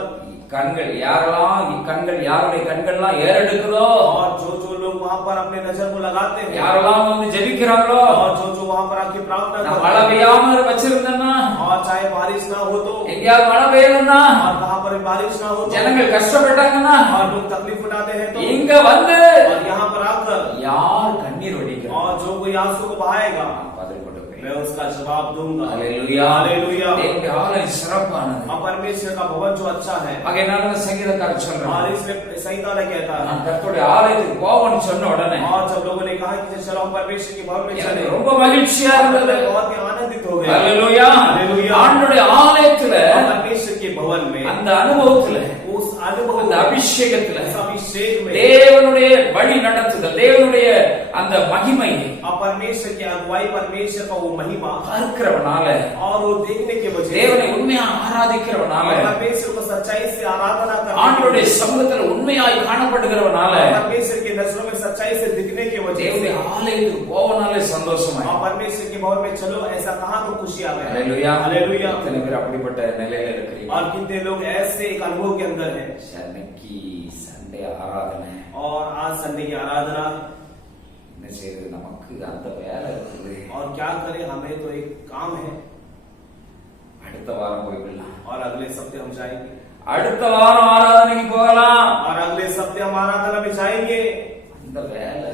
கண்கள் யாரெல்லாம் கண்கள் யாருடைய கண்கள்லாம் ஏறெடுக்குதோ, और जो जो लोग वहां पर अपने नजर को लगाते हैं, யாரெல்லாம் வந்து ஜெபிக்கிறாங்களோ, और जो जो वहां पर आके प्रार्थना நான் करते மழை हैं, பெய்யாம வச்சிருந்தேன்னா, और चाहे बारिश ना हो तो, எங்கேயாவது மழை பெய்யலன்னா, और कहां पर बारिश ना हो तो, ஜனங்கள் கஷ்டப்பட்டாங்கன்னா, और लोग तकलीफ उठाते हैं तो, இங்க வந்து और यहाँ पर आकर யார் கண்ணீர் வடிக்கிறார், और जो कोई आंसू को बहाएगा பதில் கொடுப்பேன். मैं उसका जवाब दूंगा। அல்லேலூயா. हालेलुया। தேவனுடைய ஆலயம் சிறப்பானது. और परमेश्वर का भवन जो अच्छा है, ஆகையினால சங்கீதக்காரர் और சொல்றார், इसमें संहिता ने कहता है, நான் கர்த்தருடைய ஆலயத்துக்கு போவோம்னு சொன்ன உடனே और जब लोगों ने कहा कि चलो हम परमेश्वर के भवन में चले, எனக்கு ரொம்ப மகிழ்ச்சியா இருந்தது. मैं बहुत ही आनंदित हो गया। அல்லேலூயா. हालेलुया। ஆண்டவருடைய ஆலயத்துல और परमेश्वर के भवन में அந்த அனுபவத்துல उस अनुभव அந்த अभिषेकத்துல उस अभिषेक में தேவனுடைய வழி நடத்துதல், தேவனுடைய அந்த மகிமை और परमेश्वर की अगुवाई, परमेश्वर का वो महिमा பார்க்கிறவனால, और वो देखने के वजह தேவனை से உண்மையா ஆராதிக்கிறவனால, और परमेश्वर को सच्चाई से आराधना ஆண்டவருடைய करने சமூகத்துல உண்மையாய் காணப்படுகிறவனால, और परमेश्वर की नजरों में सच्चाई से दिखने की वजह தேவனுடைய से ஆலயத்துக்கு போவனாலே சந்தோஷமாய். और परमेश्वर के भवन में चलो, ऐसा कहा तो खुशी आ गई। அல்லேலூயா. हालेलुया। எத்தனை பேர் அப்படிப்பட்ட நிலையில இருக்கிறீங்க? और कितने लोग ऐसे एक अनुभव के अंदर हैं। சன்னைக்கு சண்டே ஆராதனை और आज संडे की आराधना, என்ன செய்யுது, நமக்கு அந்த வேலை இருக்குது. और क्या करें, हमें तो एक काम है। அடுத்த வாரம் போய்விடலாம், और अगले सप्ताह हम जाएंगे, அடுத்த வாரம் ஆராதனைக்கு போகலாம். और अगले सप्ताह हम आराधना में जाएंगे। அந்த வேலை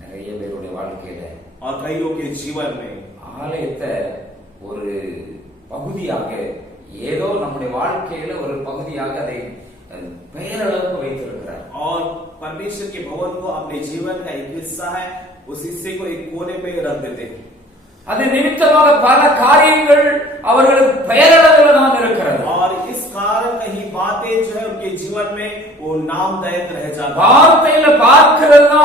நிறைய பேருடைய வாழ்க்கையில और कईयों के जीवन में ஆலயத்தை ஒரு பகுதியாக, ஏதோ நம்முடைய வாழ்க்கையில ஒரு பகுதியாக அதை பெயரளவுக்கு வைத்திருக்கிறார். और परमेश्वर के भवन को अपने जीवन का एक हिस्सा है, उस हिस्से को एक कोने में रख देते हैं। அது நிமித்தமாக பல காரியங்கள் அவர்களுக்கு பெயரளவில் தான் இருக்கிறது. और इस कारण कहीं बातें जो है उनके जीवन में वो नामदायक रह जाता है. வார்த்தையில பார்க்கிறதுனா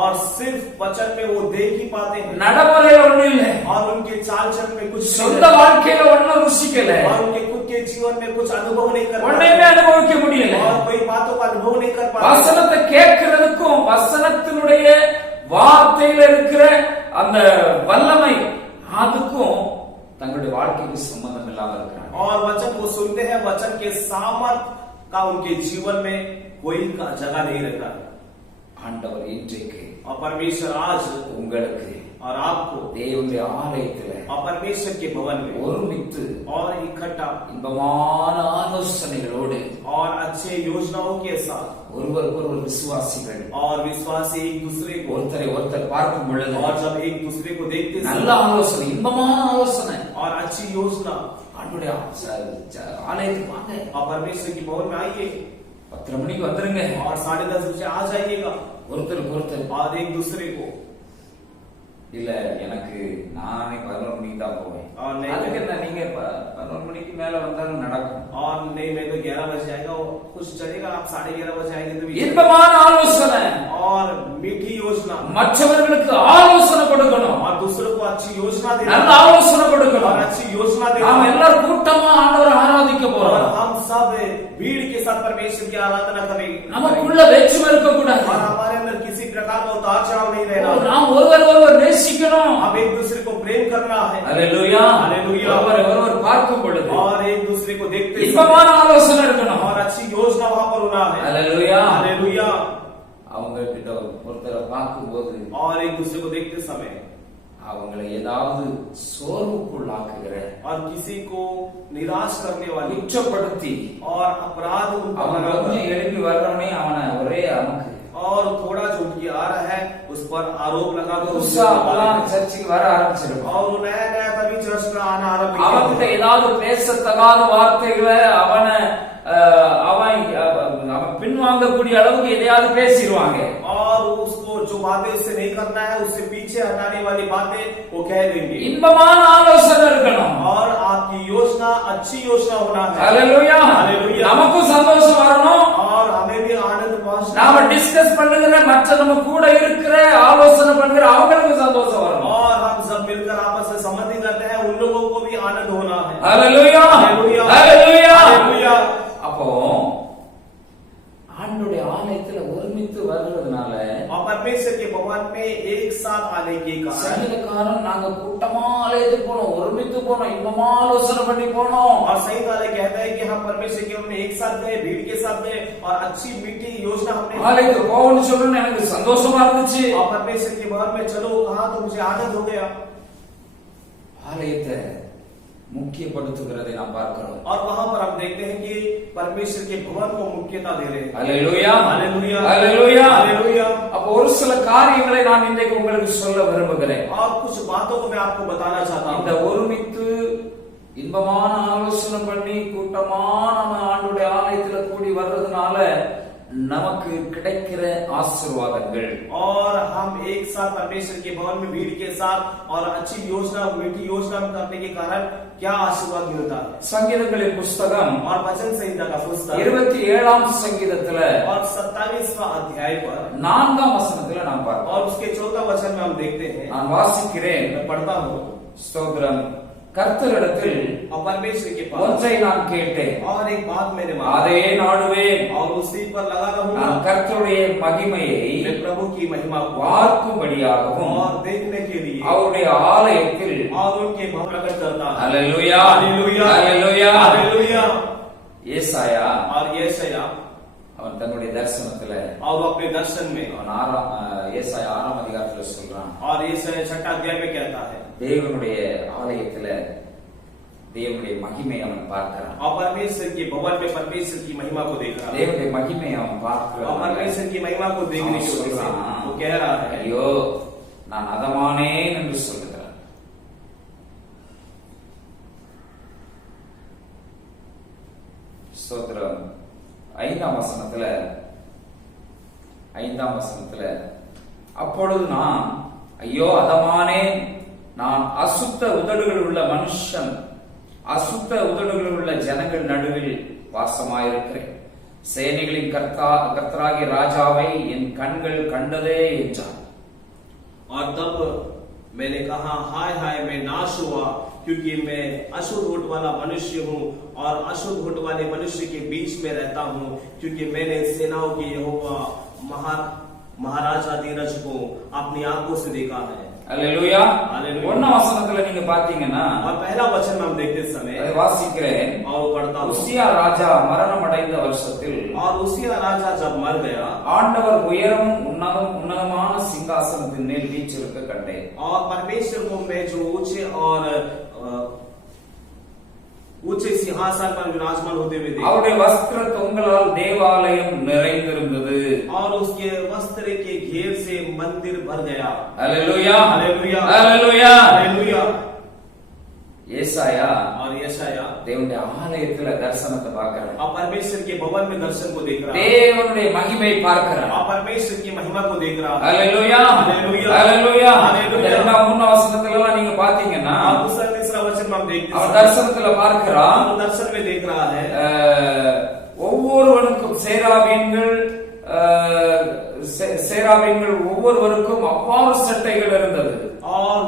और सिर्फ वचन में वो देख ही पाते हैं, நடைமுறையில ஒண்ணும் இல்லை. और उनके चाल चलन में कुछ சொந்த வாழ்க்கையில ஒண்ணும் ருசிக்கல, और उनके खुद के जीवन में कुछ अनुभव नहीं कर ஒண்ணுமே அனுபவிக்க முடியல. और कोई बातों का अनुभव नहीं कर पाते. வசனத்தை கேட்கிறதுக்கும் வசனத்தினுடைய வார்த்தையில இருக்கிற அந்த வல்லமை அதுக்கும் தங்களுடைய வாழ்க்கைக்கு சம்பந்தம் இல்லாம இருக்கிறாங்க. और वचन वो सुनते हैं, वचन के सामर्थ का उनके जीवन में कोई का जगह नहीं रहता. ஆண்டவர் இன்றைக்கு और परमेश्वर आज உங்களுக்கு और आपको தேவனுடைய ஆலயத்துல और परमेश्वर के भवन में ஒருமித்து और इकट्ठा இன்பமான ஆலோசனைகளோடு और अच्छे योजनाओं के साथ ஒருவருக்கொருவர் விசுவாசிகள் और विश्वासी एक दूसरे को ஒருத்தரை ஒருத்தர் பார்க்கும் பொழுது और जब एक दूसरे को देखते நல்ல ஆலோசனை, இன்பமான ஆலோசனை, और अच्छी योजना ஆண்டவருடைய ஆலயத்துக்கு வாங்க, और परमेश्वर की भवन में आइए 10 மணிக்கு வந்துருங்க, और 10:30 बजे आ जाइएगा ஒருத்தருக்கு ஒருத்தர். और एक दूसरे को இல்ல எனக்கு நானே 11 மணிக்கு தான் போவேன், और नहीं அதுக்கு என்ன நீங்க 11 மணிக்கு மேல வந்தாலும் நடக்கும். और नहीं मैं तो 11 बजे आएगा, कुछ चलेगा, आप 11:30 बजे आएंगे तो भी இன்பமான ஆலோசனை, और मीठी योजना, மற்றவர்களுக்கு ஆலோசனை கொடுக்கணும், और दूसरों को अच्छी योजना நல்ல देना ஆலோசனை கொடுக்கணும். और अच्छी योजना நாம देना. எல்லாரும் கூட்டமா ஆண்டவரை ஆராதிக்க और போறோம். हम सब भीड़ के साथ परमेश्वर की आराधना करेंगे. நமக்குள்ள வேற்றுமை இருக்க கூடாது. और हमारे अंदर किसी प्रकार का उतार चढ़ाव नहीं रहना. நாம் ஒருவர் நேசிக்கணும். हम एक दूसरे को प्रेम करना है. அல்லேலூயா, हालेलुया. ஒருவர் பார்க்கும் பொழுது और एक दूसरे को देखते இன்பமான ஆலோசனை இருக்கணும். और अच्छी योजना वहां पर होना है. அல்லேலூயா. हालेलुया. அவங்க கிட்ட ஒருத்தரை பார்க்கும்போது और एक दूसरे को देखते समय அவங்களை ஏதாவது சோர்வுக்குள் ஆக்குகிற और किसी को निराश करने वाली குற்றப்படுத்தி और अपराध उनको அவன் लगाकर கொஞ்சம் எழுப்பி வர்றவனே அவனை ஒரே அமுக்கு और थोड़ा जो उनकी आ रहा है उस पर आरोप लगा दो. புதுசா அப்பதான் சர்ச்சுக்கு வர ஆரம்பிச்சிருக்கும். और वो नया नया तभी चर्च में आना आरंभ அவன்கிட்ட किया. ஏதாவது பேசத்தகாத வார்த்தைகளை அவனை அவன் பின்வாங்கக்கூடிய அளவுக்கு எதையாவது பேசிடுவாங்க. और उसको जो बातें उससे नहीं करना है उससे पीछे हटाने वाली बातें वो कह देंगे. இன்பமான ஆலோசனை இருக்கணும். और आपकी योजना अच्छी योजना होना है. அல்லேலூயா. हालेलुया. நமக்கும் சந்தோஷம் வரணும். और हमें भी आनंद पहुंचना. நாம டிஸ்கஸ் பண்ணுகிற மற்ற நம்ம கூட இருக்கிற ஆலோசனை பண்ணுகிற அவங்களுக்கு சந்தோஷம் வரணும். और हम सब मिलकर आपस में सम्मति करते हैं, उन लोगों को भी आनंद होना है. அல்லேலூயா. हालेलुया. அல்லேலூயா. हालेलुया. அப்போ ஆண்டவருடைய ஆலயத்துல ஒருமித்து வர்றதுனால और परमेश्वर के भवन में एक साथ आने के कारण சங்கீதக்காரன் நாங்க கூட்டமா ஆலயத்துக்கு போனோம், ஒருமித்து போனோம், இன்பமா ஆலோசனை பண்ணி போனோம். और सही वाले कहता है कि हम परमेश्वर के भवन में एक साथ गए, भीड़ के साथ गए और अच्छी मीठी योजना हमने. ஆலயத்துக்கு போகணும்னு சொல்லணும் எனக்கு சந்தோஷமா இருந்துச்சு. और परमेश्वर के भवन में चलो कहा तो मुझे आनंद हो गया. ஆலயத்தை முக்கியப்படுத்துகிறதை நாம் பார்க்கிறோம். और वहां पर हम देखते हैं कि परमेश्वर के भवन को मुख्यता दे रहे हैं. அல்லேலூயா. हालेलुया. அல்லேலூயா. हालेलुया. அப்போ ஒரு சில காரியங்களை நான் இன்றைக்கு உங்களுக்கு சொல்ல விரும்புகிறேன். और कुछ बातों को मैं आपको बताना चाहता இந்த हूं. ஒருமித்து இன்பமான ஆலோசனை பண்ணி கூட்டமா நம்ம ஆண்டவருடைய ஆலயத்துல கூடி வர்றதுனால நமக்கு கிடைக்கிற ஆசீர்வாதங்கள் और हम एक साथ परमेश्वर के भवन में भीड़ के साथ और अच्छी योजना मीठी योजना करने के कारण क्या आशीर्वाद मिलता है. சங்கீதங்களின் புஸ்தகம் और वचन संहिता का पुस्तक 27ஆம் சங்கீதத்துல और 27वां अध्याय पर 4ஆம் வசனத்துல நாம் பார்க்கிறோம். और उसके 4वां वचन में हम देखते हैं. நான் வாசிக்கிறேன். मैं पढ़ता हूँ. ஸ்தோத்திரம். கர்த்தரிடத்தில் और परमेश्वर के पास ஒன்றை நான் கேட்டேன், और एक बात मैंने मांगी அதே நாடுவேன். और उसी पर लगा रहूंगा. நான் கர்த்தருடைய மகிமையை मैं प्रभु की महिमा को பார்க்கும்படியாகவும் और देखने के लिए அவருடைய ஆலயத்தில் और उनके भवन प्रकट करता है. அல்லேலூயா. हालेलुया. அல்லேலூயா. हालेलुया. ஏசாயா और यशाया அவன் தன்னுடைய தரிசனத்துல और वो अपने दर्शन में அவன் ஏசாயா 6ஆம் அதிகாரத்துல சொல்றான், और यशाया 6 अध्याय में कहता है தேவனுடைய ஆலயத்துல தேவனுடைய மகிமை அவன் பார்க்கிறான். और परमेश्वर के भवन में परमेश्वर की महिमा को देख रहा है. தேவனுடைய மகிமை அவன் और பார்க்கிறான். परमेश्वर की महिमा को देखने की वजह से वो कह रहा है, ஐயோ நான் அதமானேன் என்று சொல்லுகிறான். ஸ்தோத்திரம். 5ஆம் வசனத்துல அப்பொழுது நான் ஐயோ அதமானேன், நான் அசுத்த உதடுகள் உள்ள மனுஷன், அசுத்த உதடுகள் உள்ள ஜனங்கள் நடுவில் வாசமாயிருக்கிறேன். சேனைகளின் கர்த்தராகிய ராஜாவை என் கண்கள் கண்டதே என்றார். और तब मैंने कहा, हाय हाय मैं नाश हुआ, क्योंकि मैं अशुद्ध होठ वाला मनुष्य हूँ और अशुद्ध होठ वाले मनुष्य के बीच में रहता हूँ, क्योंकि मैंने सेनाओं के यहोवा महाराजा धीरज को अपनी आंखों से देखा है. அல்லேலூயா. அல்லேலூயா. 1 வசனத்துல நீங்க பாத்தீங்கன்னா, और पहला वचन में हम देखते समय அதை வாசிக்கிறேன். और पढ़ता हूँ. உசியா ராஜா மரணம் அடைந்த வருஷத்தில், और उसिया राजा जब मर गया, ஆண்டவர் உயரமும் உன்னதமான சிங்காசனத்தின் மேல் வீற்றிருக்க கண்டேன். और परमेश्वर को मैं जो ऊंचे सिंहासन पर विराजमान होते हुए देखा. அவருடைய वस्त्र தொங்கலால் தேவாலயம் நிறைந்திருந்தது. और उसके वस्त्र के घेर से मंदिर भर गया. அல்லேலூயா. हालेलुया. அல்லேலூயா. हालेलुया. ஏசாயா और यशाया தேவனுடைய ஆலயத்துல தரிசனத்தை பார்க்கிறார். और परमेश्वर के भवन में दर्शन को देख रहा है. தேவனுடைய மகிமை பார்க்கிறார். और परमेश्वर की महिमा को देख रहा है. அல்லேலூயா. हालेलुया. அல்லேலூயா. हालेलुया. 2 வசனத்துல எல்லாம் நீங்க பாத்தீங்கன்னா, और दूसरा तीसरा वचन में हम देखते हैं. அவர் தரிசனத்துல பார்க்கிறார். और दर्शन में देख रहा है. ஒவ்வொருவனுக்கும் சேராபீன்கள் ஒவ்வொருவருக்கும் அவ்வாறு சட்டைகள் இருந்தது. और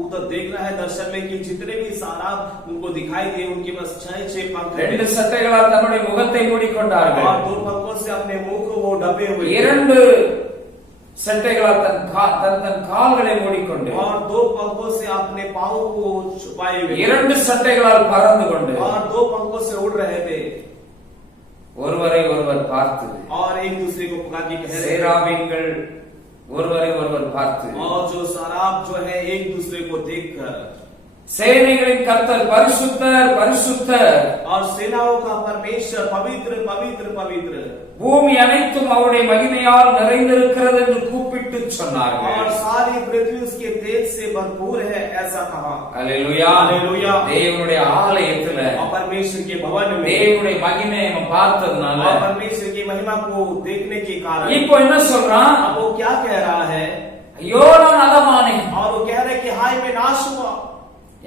उधर देख रहा है दर्शन में कि जितने भी सारा उनको दिखाई दे, उनके पास 6 पंख हैं. 2 சட்டைகளால் தன்னுடைய முகத்தை மூடிக்கொண்டார்கள். और 2 पंखों से अपने मुंह को वो ढपे हुए. 2 சட்டைகளால் தன் கால்களை மூடிக்கொண்டு, और 2 पंखों से अपने पांव को छुपाए हुए. 2 சட்டைகளால் பறந்து கொண்டு, और 2 पंखों से उड़ रहे थे. ஒருவரை ஒருவர் பார்த்து, और एक दूसरे को पुकार के कह रहे थे. சேராபீன்கள் ஒருவரை ஒருவர் பார்த்து, और जो सराब जो है एक दूसरे को देखकर, சேனைகளின் கர்த்தர் பரிசுத்தர் பரிசுத்தர், और सेनाओं का परमेश्वर पवित्र पवित्र पवित्र, பூமி அனைத்தும் அவருடைய மகிமையால் நிறைந்திருக்கிறது என்று கூப்பிட்டு சொன்னார்கள். और सारी पृथ्वी उसके तेज से भरपूर है, ऐसा कहा. அல்லேலூயா. हालेलुया. தேவனுடைய ஆலயத்துல और परमेश्वर के भवन में தேவனுடைய மகிமையை நம்ம பார்த்ததுனால, और परमेश्वर की महिमा को देखने के कारण இப்போ என்ன சொல்றான்? अब वो क्या कह रहा है? ஐயோ நான் அதமானேன். और वो कह रहे कि हाय मैं नाश हुआ,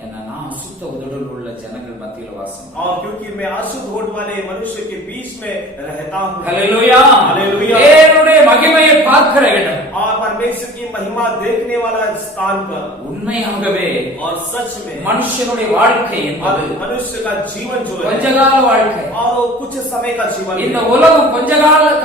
ஏன்னா நான் அசுத்த உதடுகள் உள்ள ஜனங்கள் மத்தியில வாசம். और क्योंकि मैं अशुद्ध होठ वाले मनुष्य के बीच में रहता हूँ. அல்லேலூயா. हालेलुया. தேவனுடைய மகிமையை பார்க்கிற இடம், और परमेश्वर की महिमा देखने वाला स्थान पर உண்மையாகவே और सच में மனுஷனுடைய வாழ்க்கை என்பது और मनुष्य का जीवन जो है கொஞ்சகால வாழ்க்கை. और वो कुछ समय का जीवन இந்த है. உலகம்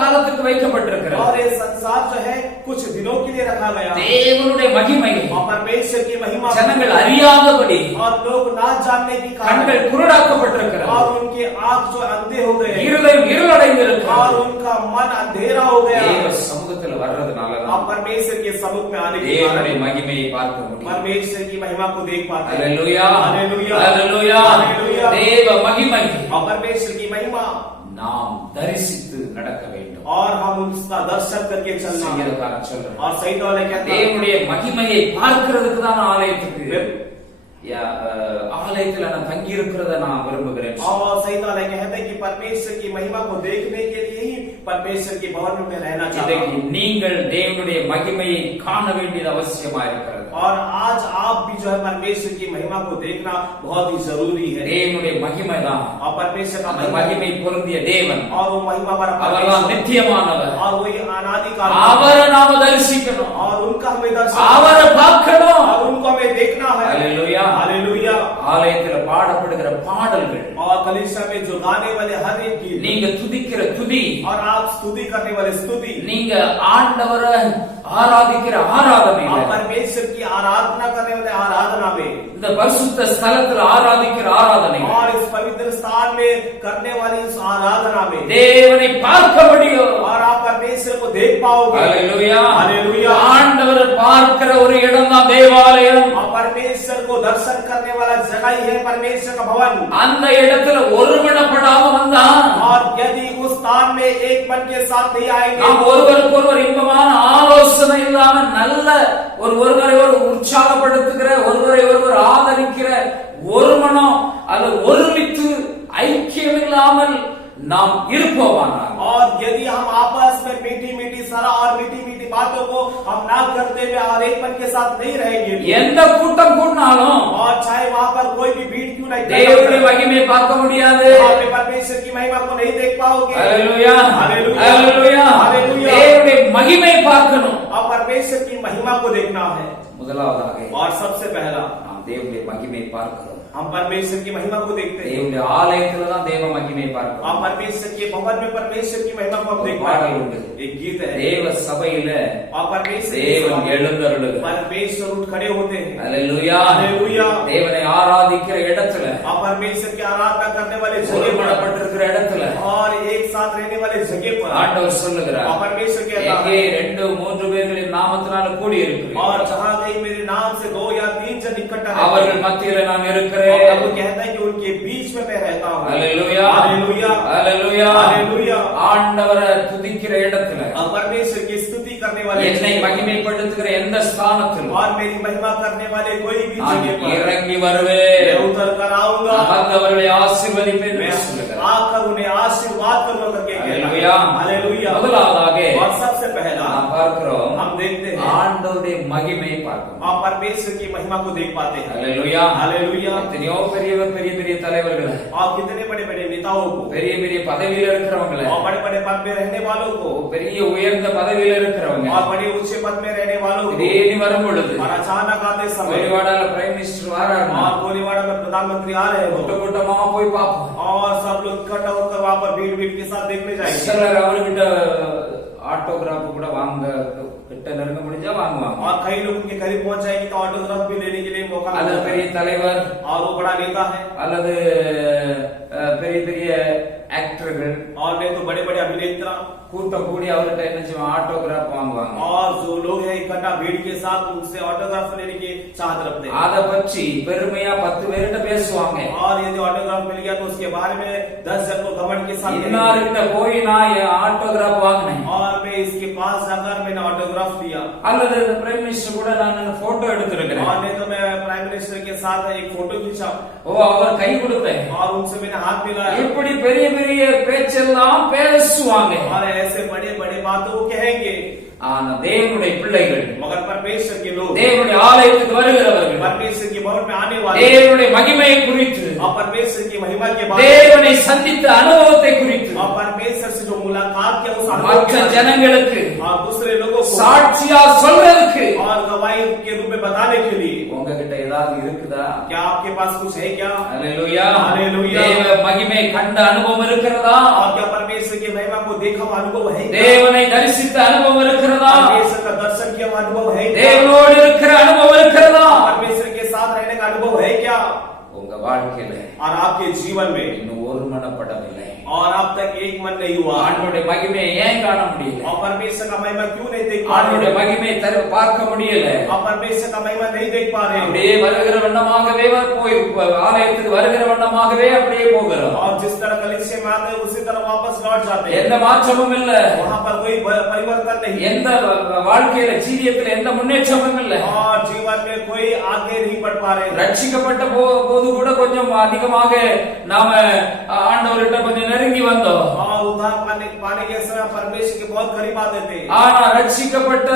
காலத்துக்கு வைக்கப்பட்டிருக்கிறது. और ये संसार जो है कुछ दिनों के लिए रखा गया. தேவனுடைய மகிமை और परमेश्वर की महिमा ஜனங்கள் அறியாதபடி और लोग ना जानने की कारण கண்கள் குருடாக்கப்பட்டிருக்கிறது. और उनके आंख जो अंधे हो गए இருதயம் இருளடைந்திருக்கிறது. और उनका मन अंधेरा हो गया. தேவ சமூகத்துல வர்றதுனால आप परमेश्वर के सम्मुख में आने के தேவனுடைய कारण மகிமையை பார்க்க முடியும். परमेश्वर की महिमा को देख पाते हैं. அல்லேலூயா. हालेलुया. அல்லேலூயா. हालेलुया. தேவ மகிமை और परमेश्वर की महिमा நாம் தரிசித்து நடக்க வேண்டும். और हम उसका दर्शन करके चलना. சங்கீதக்காரன் சொல்றான், और सही वाले कहते हैं தேவனுடைய மகிமையை பார்க்கிறதுக்கு தான் ஆலயத்துக்கு ஆலயத்துல நான் தங்கி இருக்கிறத நான் விரும்புகிறேன். और सही वाले कहते हैं कि परमेश्वर की महिमा को देखने के लिए ही परमेश्वर के भवन में रहना चाहिए. நீங்கள் தேவனுடைய மகிமையை காண வேண்டியது அவசியமா இருக்கிறது. और आज आप भी जो है परमेश्वर की महिमा को देखना बहुत ही जरूरी है. தேவனுடைய மகிமை தான், और परमेश्वर का மகிமை பொருந்திய தேவன், और वो महिमा पर அவர்தான் நித்தியமானவர். और वही अनादिकाल, அவரை நாம தரிசிக்கணும், और उनका हमें दर्शन, அவரை பார்க்கணும். और उनको हमें देखना है. அல்லேலூயா. हालेलुया. ஆலயத்துல பாடப்படுகிற பாடல்கள், और कलीसिया में जो गाने वाले हर एक गीत, நீங்க துதிக்கிற துதி, और आप स्तुति करने वाले स्तुति, நீங்க ஆண்டவரை ஆராதிக்கிற ஆராதனை, आप परमेश्वर की आराधना करने वाले आराधना में, இந்த பரிசுத்த ஸ்தலத்துல ஆராதிக்கிற ஆராதனை, और इस पवित्र स्थान में करने वाली इस आराधना में தேவனை பார்க்க முடியும். और आप परमेश्वर को देख पाओगे. அல்லேலூயா. हालेलुया. ஆண்டவரை பார்க்கிற ஒரு இடம் தான் தேவாலயம். और परमेश्वर को दर्शन करने वाला जगह ही है परमेश्वर का भवन. அந்த இடத்துல ஒருமனப்படாம வந்தா, और यदि उस स्थान में एक मन के साथ नहीं आएंगे, நாம் ஒருவருக்கு ஒருவர் இன்பமான ஆலோசனை இல்லாம நல்ல ஒருவரை ஒரு உற்சாகப்படுத்துகிற, ஒருவரை ஒருவர் ஆதரிக்கிற ஒரு மனம், அது ஒருமித்து ஐக்கியம் இல்லாமல் நாம் இருப்போமானால் और यदि हम आपस में मीठी मीठी सलाह और मीठी मीठी बातों को हम ना करते हुए और एकपन के साथ नहीं रहेंगे, எந்த கூட்டம் கூடினாலும் और चाहे वहां पर कोई भी भीड़ क्यों नहीं, தேவனுடைய மகிமையை பார்க்க முடியாது. आप परमेश्वर की महिमा को नहीं देख पाओगे. ஹalleluya हालेलुया, ஹalleluya. हालेलुया. தேவனுடைய மகிமையை பார்க்கணும். अब परमेश्वर की महिमा को देखना है. முதலாவதாக और सबसे पहला நாம் தேவனுடைய மகிமையை பார்க்கிறோம். हम परमेश्वर की महिमा को देखते हैं. தேவனுடைய ஆலயத்துல தான் தேவ மகிமையை பார்க்கிறோம். आप परमेश्वर के भवन में परमेश्वर की महिमा को हम देखते பாடல் हैं. உண்டு. एक गीत है. தேவ சபையில और परमेश्वर தேவன் எழுந்தருளுகிறார். परमेश्वर उठ खड़े होते हैं. ஹalleluya हालेलुया. தேவனை ஆராதிக்கிற இடத்துல, आप परमेश्वर की आराधना करने वाले जगह पर ஒருமனப்பட்டிருக்கிற இடத்துல और एक साथ रहने वाले जगह पर ஆண்டவர் சொல்லுகிறார், और परमेश्वर कहता எங்கே है, 2-3 பேர்களின் நாமத்தினால கூடி இருக்கிறேன், और जहाँ कहीं मेरे नाम से 2 या 3 जन इकट्ठा அவர்கள் மத்தியில நான் और இருக்கிறேன். प्रभु कहता है कि उनके बीच में मैं रहता हूँ. ஹalleluya हालेलुया, ஹalleluya. हालेलुया. ஆண்டவரை துதிக்கிற இடத்துல, और परमेश्वर की स्तुति करने वाले என்னை जगह पर மகிமைப்படுத்துகிற எந்த ஸ்தானத்தில் और मेरी महिमा करने वाले कोई भी நான் जगह पर இறங்கி வருவேன், मैं उतर कर आऊंगा. அவர்களை ஆசீர்வதிப்பேன் मैं என்று சொல்லுகிறார். आकर उन्हें आशीर्वाद करूंगा करके कहता है. हालेलुया. हालेलुया. முதலாவதாக और सबसे पहला நாம் பார்க்கிறோம், हम देखते हैं ஆண்டவருடைய மகிமையை பார்க்கிறோம். आप परमेश्वर की महिमा को देख पाते हैं. ஹalleluya. हालेलुया. எத்தனையோ பெரிய பெரிய தலைவர்கள், आप कितने बड़े बड़े नेताओं को பெரிய பெரிய பதவியில இருக்கிறவங்க, और बड़े बड़े पद में रहने वालों को பெரிய உயர்ந்த பதவியில இருக்கிறவங்க और बड़े ऊंचे पद में रहने वालों को திடீர்னு வரும் பொழுது और अचानक आते समय கோலிவாடால பிரைம் மினிஸ்டர் வராங்க, और गोलीवाड़ा में प्रधानमंत्री आ रहे हो கூட்ட கூட்டமா போய் பார்ப்போம். और सब लोग इकट्ठा होकर वहां पर भीड़ भीड़ के साथ देखने जाएंगे. சிலர் அவர்கிட்ட ஆட்டோகிராஃப் கூட வாங்க கிட்ட நெருங்க முடிஞ்சா வாங்குவாங்க. और कई लोग उनके करीब पहुंच जाएंगे तो ऑटोग्राफ भी लेने के लिए मौका அல்லது मिलता பெரிய है. தலைவர், और वो बड़ा नेता है அல்லது பெரிய பெரிய ஆக்டர்கள் और नहीं तो बड़े बड़े अभिनेता கூட்டம் கூடி அவர்கிட்ட என்ன செய்வாங்க, ஆட்டோகிராஃப் வாங்குவாங்க. और जो लोग हैं इकट्ठा भीड़ के साथ उनसे ऑटोग्राफ लेने की चाहत रखते हैं. அத பற்றி பெருமையா 10 பேர்கிட்ட பேசுவாங்க. और यदि ऑटोग्राफ मिल गया तो उसके बारे में 10 जन को घमंड के साथ कहेंगे. இன்னார்கிட்ட போய் நான் ஆட்டோகிராஃப் வாங்கினேன், और मैं इसके पास जाकर मैंने ऑटोग्राफ लिया. அல்லது பிரைம் மினிஸ்டர் கூட நான் போட்டோ எடுத்திருக்கிறேன், और नहीं तो मैं प्राइम मिनिस्टर के साथ एक फोटो खींचा ஓ அவர் கை கொடுத்தேன். और उनसे मैंने हाथ मिलाया. இப்படி பெரிய பெரிய பேச்செல்லாம் பேசுவாங்க. और ऐसे बड़े बड़े बातों को कहेंगे. ஆனா தேவனுடைய பிள்ளைகள், मगर परमेश्वर के लोग, தேவனுடைய ஆலயத்துக்கு வருகிறவர்கள், परमेश्वर के भवन में आने वाले தேவனுடைய மகிமையை குறித்து, और परमेश्वर की महिमा के बारे தேவனை சந்தித்த அனுபவத்தை குறித்து और परमेश्वर से जो मुलाकात किया उस अनुभव மற்ற के बारे ஜனங்களுக்கு और दूसरे लोगों को சாட்சியா சொல்றதுக்கு और गवाही के रूप में बताने के लिए உங்ககிட்ட ஏதாவது இருக்குதா? क्या आपके पास कुछ है क्या? ஹalleluya. हालेलुया. தேவ மகிமை கண்ட அனுபவம் இருக்கிறதா? और क्या परमेश्वर की महिमा को देखा हुआ अनुभव है क्या? தேவனை தரிசித்த அனுபவம் இருக்கிறதா? परमेश्वर का दर्शन किया हुआ अनुभव है क्या? தேவனோடு இருக்கிற அனுபவம் இருக்கிறதா? परमेश्वर के साथ रहने का अनुभव है क्या? உங்க வாழ்க்கையில और आपके जीवन में இன்னும் ஒருமனப்படவில்லை. और अब तक एक मन नहीं हुआ ஆண்டவருடைய மகிமையை ஏன் காண முடியல? और परमेश्वर का महिमा क्यों नहीं देख पा ஆண்டவருடைய रहे? மகிமையை பார்க்க முடியல. और परमेश्वर का महिमा नहीं देख पा रहे அப்படியே வருகிற வண்ணமாகவே போய் ஆலயத்துக்கு வருகிற வண்ணமாகவே அப்படியே போகிறோம். और जिस तरह कलीसिया में आते हैं उसी तरह वापस लौट जाते हैं. எந்த மாற்றமும் இல்ல, वहाँ पर कोई परिवर्तन नहीं. எந்த வாழ்க்கையில ஜீவியத்துல எந்த முன்னேற்றமும் இல்ல. और जीवन में कोई आगे नहीं बढ़ पा रहे. ரட்சிக்கப்பட்ட போது கூட கொஞ்சம் அதிகமாக நாம ஆண்டவர்கிட்ட கொஞ்சம் நெருங்கி வந்தோம். और उद्धार पाने के समय परमेश्वर के बहुत करीब आते थे. ஆனா ரட்சிக்கப்பட்ட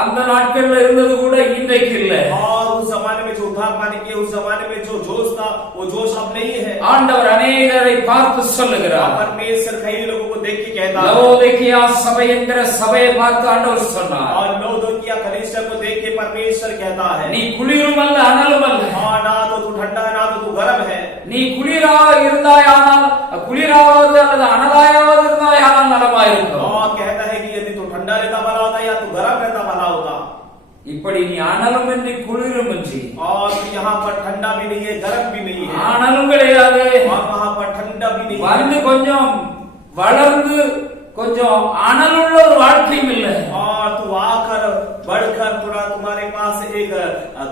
அந்த நாட்கள்ல இருந்தது கூட இன்றைக்கு இல்ல. और उस जमाने में जो उद्धार पाने के उस जमाने में जो जोश था वो जोश अब नहीं है. ஆண்டவர் அநேகரை பார்த்து சொல்லுகிறார். परमेश्वर कई लोगों को देख के कहता है. லவோதிக்கியா சபை என்கிற சபையை பார்த்து ஆண்டவர் சொன்னார், और लौदोकिया कलीसिया को देख के परमेश्वर कहता है, நீ குளிரும் அல்ல அனலும் அல்ல, हाँ ना तो तू ठंडा है ना तो तू गर्म है. நீ குளிரா இருந்தாயானால் குளிராவது அல்லது அனலாயாவது இருந்தாயானால் நலமாயிருக்கும். और कहता है कि यदि तू ठंडा रहता भला होता या तू गर्म रहता भला होता. இப்படி நீ அனலும் இன்றி குளிரும் இன்றி, और यहाँ पर ठंडा भी नहीं है गर्म भी नहीं है அனலும் கிடையாது, और वहाँ पर ठंडा भी नहीं है. வந்து கொஞ்சம் வளர்ந்து கொஞ்சம் அனலுள்ள ஒரு வாழ்க்கையும் இல்லை. और तू आकर बढ़कर थोड़ा तुम्हारे पास एक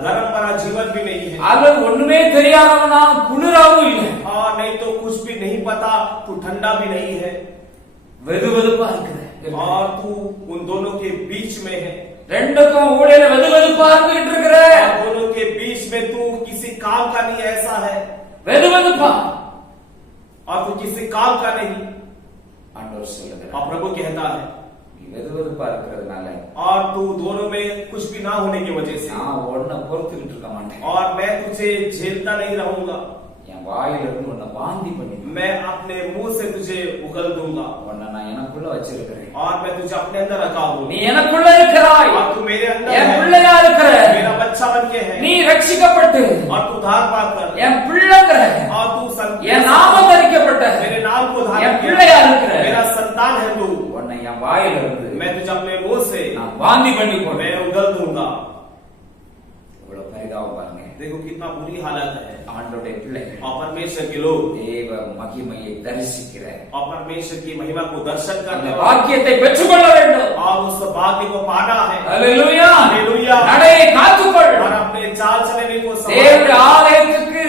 गर्म भरा जीवन भी नहीं है. அது ஒண்ணுமே தெரியாதவனா குளிராவும் இல்லை, और नहीं तो कुछ भी नहीं पता तू ठंडा भी नहीं है. வெது வெதுப்பா இருக்குது. और तू उन दोनों के बीच में है. ரெண்டுக்கும் ஊழியல வெது வெதுப்பா இருந்துட்டு இருக்கிற, दोनों के बीच में तू किसी काम का नहीं ऐसा है. வெது வெதுப்பா और तू किसी काम का नहीं. ஆண்டவர் சொல்லுகிறார். और प्रभु कहता है நீ வெதுவெதுப்பா இருக்கிறதுனால और तू दोनों में कुछ भी ना होने की वजह से நான் உன்னை பொறுத்துக்கிட்டு இருக்க மாட்டேன். और मैं तुझे झेलता नहीं रहूंगा, என் வாயிலிருந்து உன்னை வாந்தி பண்ணி मैं अपने मुंह से तुझे उगल दूंगा உன்னை நான் எனக்குள்ள வச்சிருக்கிறேன். और मैं तुझे अपने अंदर रखा हूँ। நீ எனக்குள்ள இருக்கிறாய், और तू मेरे अंदर என் है, பிள்ளையா இருக்கிற, मेरा बच्चा बन के है நீ ரட்சிக்கப்பட்டு और तू धार पाकर என் பிள்ளைங்கிற, और तू என் நாமம் தரிக்கப்பட்ட मेरे नाम को धारण என் किया, பிள்ளையா இருக்கிற, मेरा संतान है तू। உன்னை என் வாயிலிருந்து मैं तुझे अपने मुंह से நான் வாந்தி பண்ணி போடுறேன். मैं उगल दूंगा। இவ்வளவு பரிதாபம் பாருங்க. देखो कितना बुरी हालत है। ஆண்டவருடைய பிள்ளைகள் और परमेश्वर के लोग தேவ மகிமையை தரிசிக்கிற और परमेश्वर की महिमा को दर्शन அந்த करने वाले பாக்கியத்தை பெற்றுக்கொள்ள வேண்டும். और उस भाग्य को पाना है। அல்லேலூயா, हालेलुया। நடையை காத்துக்கொள். और अपने चाल चलने को தேவனுடைய ஆலயத்துக்கு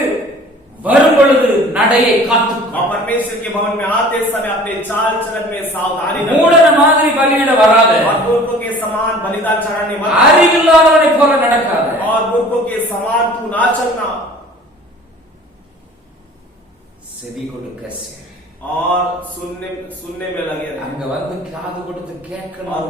வரும் பொழுது நடையை காத்துக்கொள். और परमेश्वर के भवन में आते समय अपने चाल चलन में सावधानी रखो। மூடன மாதிரி பலியிட வராத, और मूर्खों के समान बलिदान चढ़ाने मत। அறிவில்லாதவனை போல நடக்காத. और मूर्खों के समान तू ना चलना। செவி கொடுக்க செய். और सुनने में लगे रहे। அங்க வந்து காது கொடுத்து और கேட்கணும்.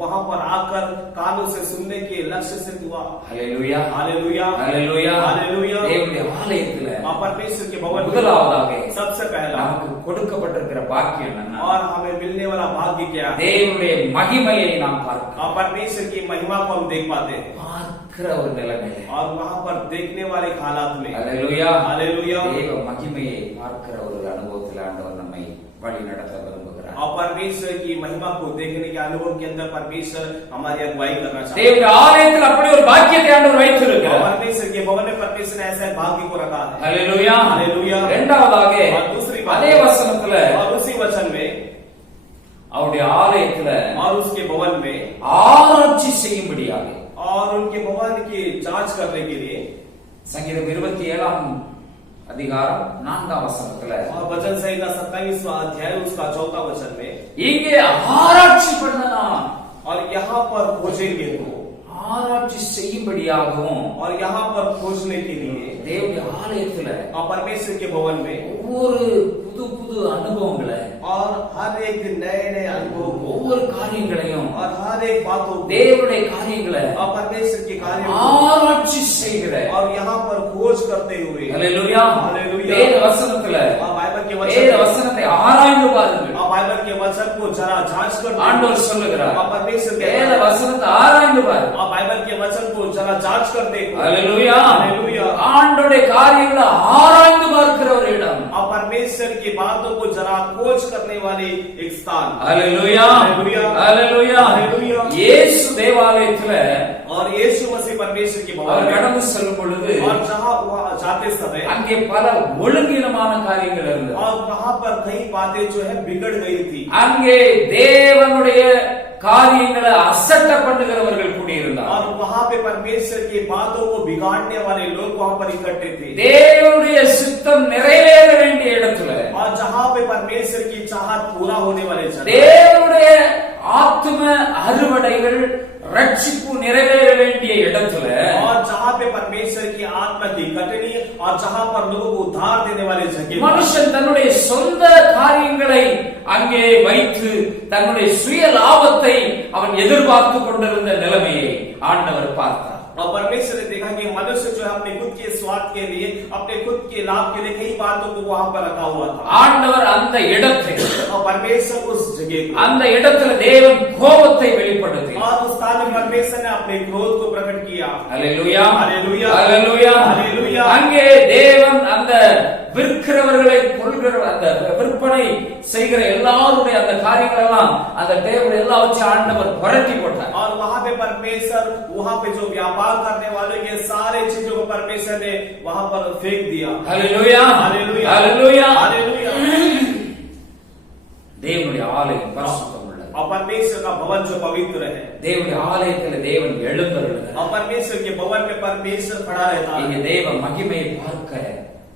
वहां पर आकर कानों से सुनने के लक्ष्य से दुआ। ஹல்லேலூயா, हालेलुया, ஹல்லேலூயா, हालेलुया। தேவனுடைய ஆலயத்துல और परमेश्वर के भवन में முதலாவதாக सबसे पहला நமக்கு கொடுக்கப்பட்டிருக்கிற பாக்கியம் என்னன்னா, और हमें मिलने वाला भाग्य क्या है? தேவனுடைய மகிமையை நாம் பார்க்கிறோம். और परमेश्वर की महिमा को हम देख पाते हैं பார்க்கிற ஒரு நிலைமையில, और वहां पर देखने वाले हालात में। ஹல்லேலூயா, हालेलुया। தேவ மகிமையை பார்க்கிற ஒரு அனுபவத்தில் ஆண்டவர் நம்மை வழி நடத்த விரும்புகிறார். और परमेश्वर की महिमा को देखने के अनुभव के अंदर परमेश्वर हमारी अगुवाई करना चाहता है। தேவனுடைய ஆலயத்தில் அப்படி ஒரு பாக்கியத்தை ஆண்டவர் और வைத்திருக்கிறார். परमेश्वर के भवन में परमेश्वर ने ऐसा भाग्य को रखा है। ஹல்லேலூயா, हालेलुया। இரண்டாவதாக और दूसरी बात, அதே வசனத்துல और उसी वचन में அவருடைய ஆலயத்துல और उसके भवन में ஆராய்ச்சி செய்யும்படியாக, और उनके भवन की जांच करने के लिए சங்கீதம் 27 அதிகாரம் 4 வசனத்துல और वचन संहिता 27वां अध्याय उसका 4था वचन में இங்கே ஆராய்ச்சி பண்ணலாம், और यहाँ पर खोजेंगे तो ஆராய்ச்சி செய்யும்படியாகவும் और यहाँ पर खोजने के लिए தேவனுடைய ஆலயத்துல और परमेश्वर के भवन में ஒவ்வொரு புது புது அனுபவங்களை, और हर एक नए नए अनुभव को ஒவ்வொரு காரியங்களையும், और हर एक बातों को தேவனுடைய காரியங்களை और परमेश्वर के कार्यों को ஆராய்ச்சி செய்கிற, और यहाँ पर खोज करते हुए ஹல்லேலூயா, हालेलुया। வேத வசனத்துல और बाइबल के வேத वचन வசனத்தை ஆராய்ந்து பாருங்கள். और बाइबल के वचन को जरा जांच कर ஆண்டவர் சொல்லுகிறார், और परमेश्वर வேத कहता है, வசனத்தை ஆராய்ந்து பாரு. और बाइबल के वचन को जरा जांच कर देखो। ஹல்லேலூயா, हालेलुया। ஆண்டவருடைய காரியங்களை ஆராய்ந்து பார்க்கிற ஒரு இடம். और परमेश्वर की बातों को जरा खोज करने वाले एक स्थान। ஹல்லேலூயா, हालेलुया, ஹல்லேலூயா. हालेलुया। இயேசு தேவாலயத்துல और यीशु मसीह परमेश्वर के भवन அவர் में கடந்து செல்லும் பொழுது और जहाँ वहाँ जाते समय அங்கே பல ஒழுங்கீனமான காரியங்கள் இருந்தது. और वहाँ पर कई बातें जो है बिगड़ गई थी। அங்கே தேவனுடைய காரியங்களை அசட்ட பண்ணுகிறவர்கள் கூடியிருந்தார். और वहाँ पे परमेश्वर की बातों को बिगाड़ने वाले लोग वहाँ पर इकट्ठे थे। தேவனுடைய சித்தம் நிறைவேற வேண்டிய இடத்துல, और जहाँ पे परमेश्वर की चाहत पूरा होने वाले जगह, தேவனுடைய ஆத்தும அறுவடைகள் ரட்சிப்பு நிறைவேற வேண்டிய இடத்துல, और जहाँ पे परमेश्वर की आत्मा की कटनी और जहाँ पर लोगों को उद्धार देने वाले जगह, மனுஷன் தன்னுடைய சொந்த காரியங்களை அங்கே வைத்து தன்னுடைய சுய லாபத்தை அவன் எதிர்பார்த்து கொண்டிருந்த நிலைமையை ஆண்டவர் பார்த்தார். और परमेश्वर ने देखा कि मनुष्य जो है अपने खुद के स्वार्थ के लिए, अपने खुद के लाभ के लिए कई बातों को वहाँ पर रखा हुआ था। ஆண்டவர் அந்த இடத்தை, और परमेश्वर उस जगह को, அந்த இடத்துல தேவன் கோபத்தை வெளிப்படுத்தி, और उस स्थान में परमेश्वर ने अपने क्रोध को प्रकट किया। ஹல்லேலூயா, हालेलुया, ஹல்லேலூயா, हालेलुया। அங்கே தேவன் அந்த விற்கிறவர்களை கொள்கிற, அந்த விற்பனை செய்கிற எல்லாருடைய அந்த காரியங்கள் எல்லாம், அந்த தேவன் எல்லாவற்றையும் ஆண்டவர் புரட்டி போட்டார். और वहाँ पे परमेश्वर, वहाँ पे जो व्यापार करने वाले के सारे चीजों को परमेश्वर ने वहाँ पर फेंक दिया। ஹல்லேலூயா, हालेलुया, ஹல்லேலூயா. हालेलुया। தேவனுடைய ஆலயம் பரிசுத்தம் உள்ளது. और परमेश्वर का भवन जो पवित्र है, தேவனுடைய ஆலயத்துல தேவன் எழுந்தருளுகிறார். और परमेश्वर के भवन में परमेश्वर खड़ा रहता இங்க है। தேவ மகிமையை பார்க்க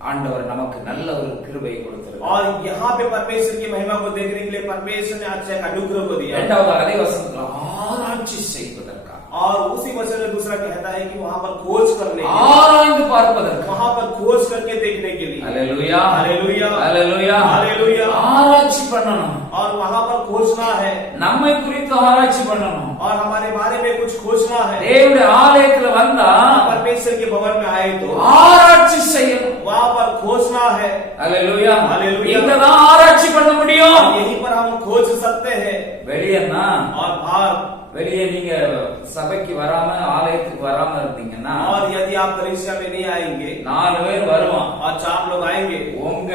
ஆண்டவர் நமக்கு நல்ல ஒரு கிருபையை கொடுத்திருக்கிறார். और यहाँ पे परमेश्वर की महिमा को देखने के लिए परमेश्वर ने अच्छा एक अनुग्रह को दिया। இரண்டாவது அதே வசனத்துல ஆராய்ச்சி செய்வதற்காக, और उसी वचन में दूसरा कहता है कि वहां पर खोज करने के लिए, ஆராய்ந்து பார்ப்பதற்கு. वहां पर खोज करके देखने के लिए। ஹalleluya, हालेलुया, ஹalleluya, हालेलुया। ஆராய்ச்சி பண்ணணும். और वहां पर खोजना है நம்மை குறித்து ஆராய்ச்சி பண்ணணும். और हमारे बारे में कुछ खोजना है। தேவனுடைய ஆலயத்துல வந்தா परमेश्वर के भवन में आए तो ஆராய்ச்சி செய்யணும். वहां पर खोजना है। ஹalleluya, हालेलुया। இங்கதான் ஆராய்ச்சி பண்ண முடியும். और यहीं पर हम खोज सकते हैं। வெளியன்னா और बाहर, வெளியே நீங்க சபைக்கு வராம ஆலயத்துக்கு வராம இருந்தீங்கன்னா और यदि आप कलीसिया में नहीं आएंगे 4 பேர் வருவான், और 4 लोग आएंगे உங்க